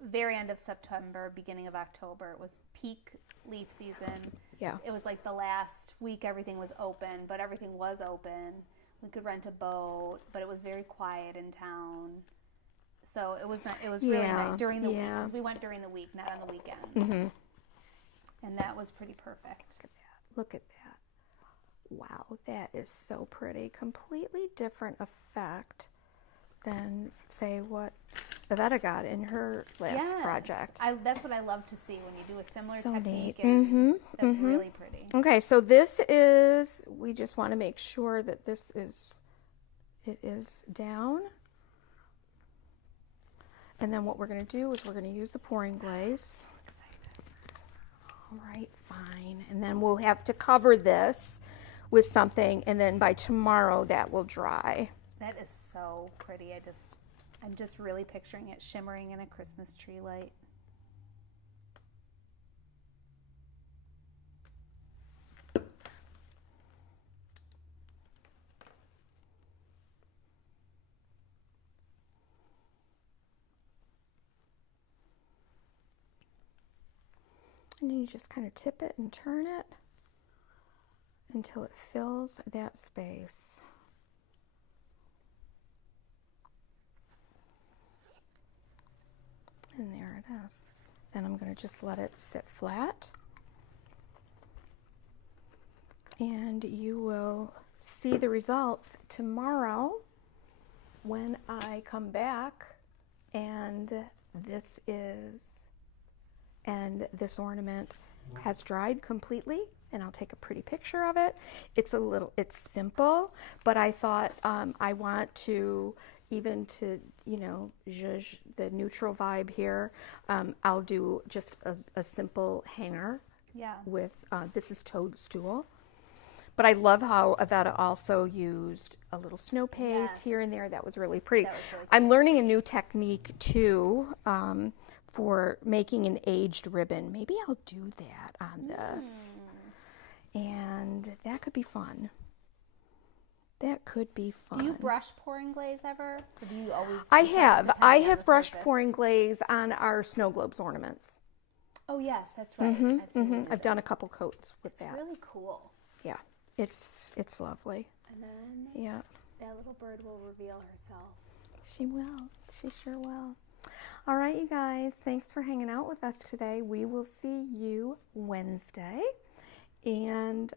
very end of September, beginning of October. It was peak leaf season. Yeah. It was like the last week everything was open, but everything was open. We could rent a boat, but it was very quiet in town. So it was really nice during the week, because we went during the week, not on the weekends. And that was pretty perfect. Look at that. Wow, that is so pretty. Completely different effect than, say, what Yvette got in her last project. That's what I love to see when you do a similar so technique. Neat. That's really pretty. Okay, so this is, we just want to make sure that it is down. And then what we're going to do is we're going to use the pouring glaze. All right, fine. And then we'll have to cover this with something, and then by tomorrow that will dry. That is so pretty. I'm just really picturing it shimmering in a Christmas tree light. And then you just kind of tip it and turn it until it fills that space. And there it is. Then I'm going to just let it sit flat. And you will see the results tomorrow when I come back, and this ornament has dried completely, and I'll take a pretty picture of it. It's simple, but I thought I want to, even to, zhuzh the neutral vibe here, I'll do just a simple hanger with, this is toadstool. But I love how Yvette also used a little snow paste here and there. That was really pretty. I'm learning a new technique too, for making an aged ribbon. Maybe I'll do that on this. And that could be fun. That could be fun. Do you brush pouring glaze ever? Or do you always? I have brushed pouring glaze on our snow globes ornaments. Oh yes, that's right. I've done a couple coats with that. It's really cool. Yeah, it's lovely. And then that little bird will reveal herself. She will. She sure will. All right, you guys, thanks for hanging out with us today. We will see you Wednesday. And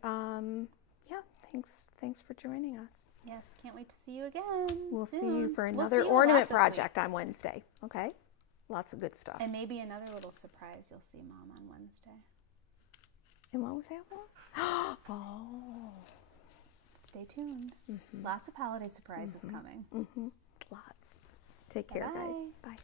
thanks for joining us. Yes, can't wait to see you again. We'll see you for another ornament project on Wednesday. Okay? Lots of good stuff. And maybe another little surprise. You'll see Mom on Wednesday. And what was that one? Oh. Stay tuned. Lots of holiday surprises coming. Lots. Take care, guys. Bye.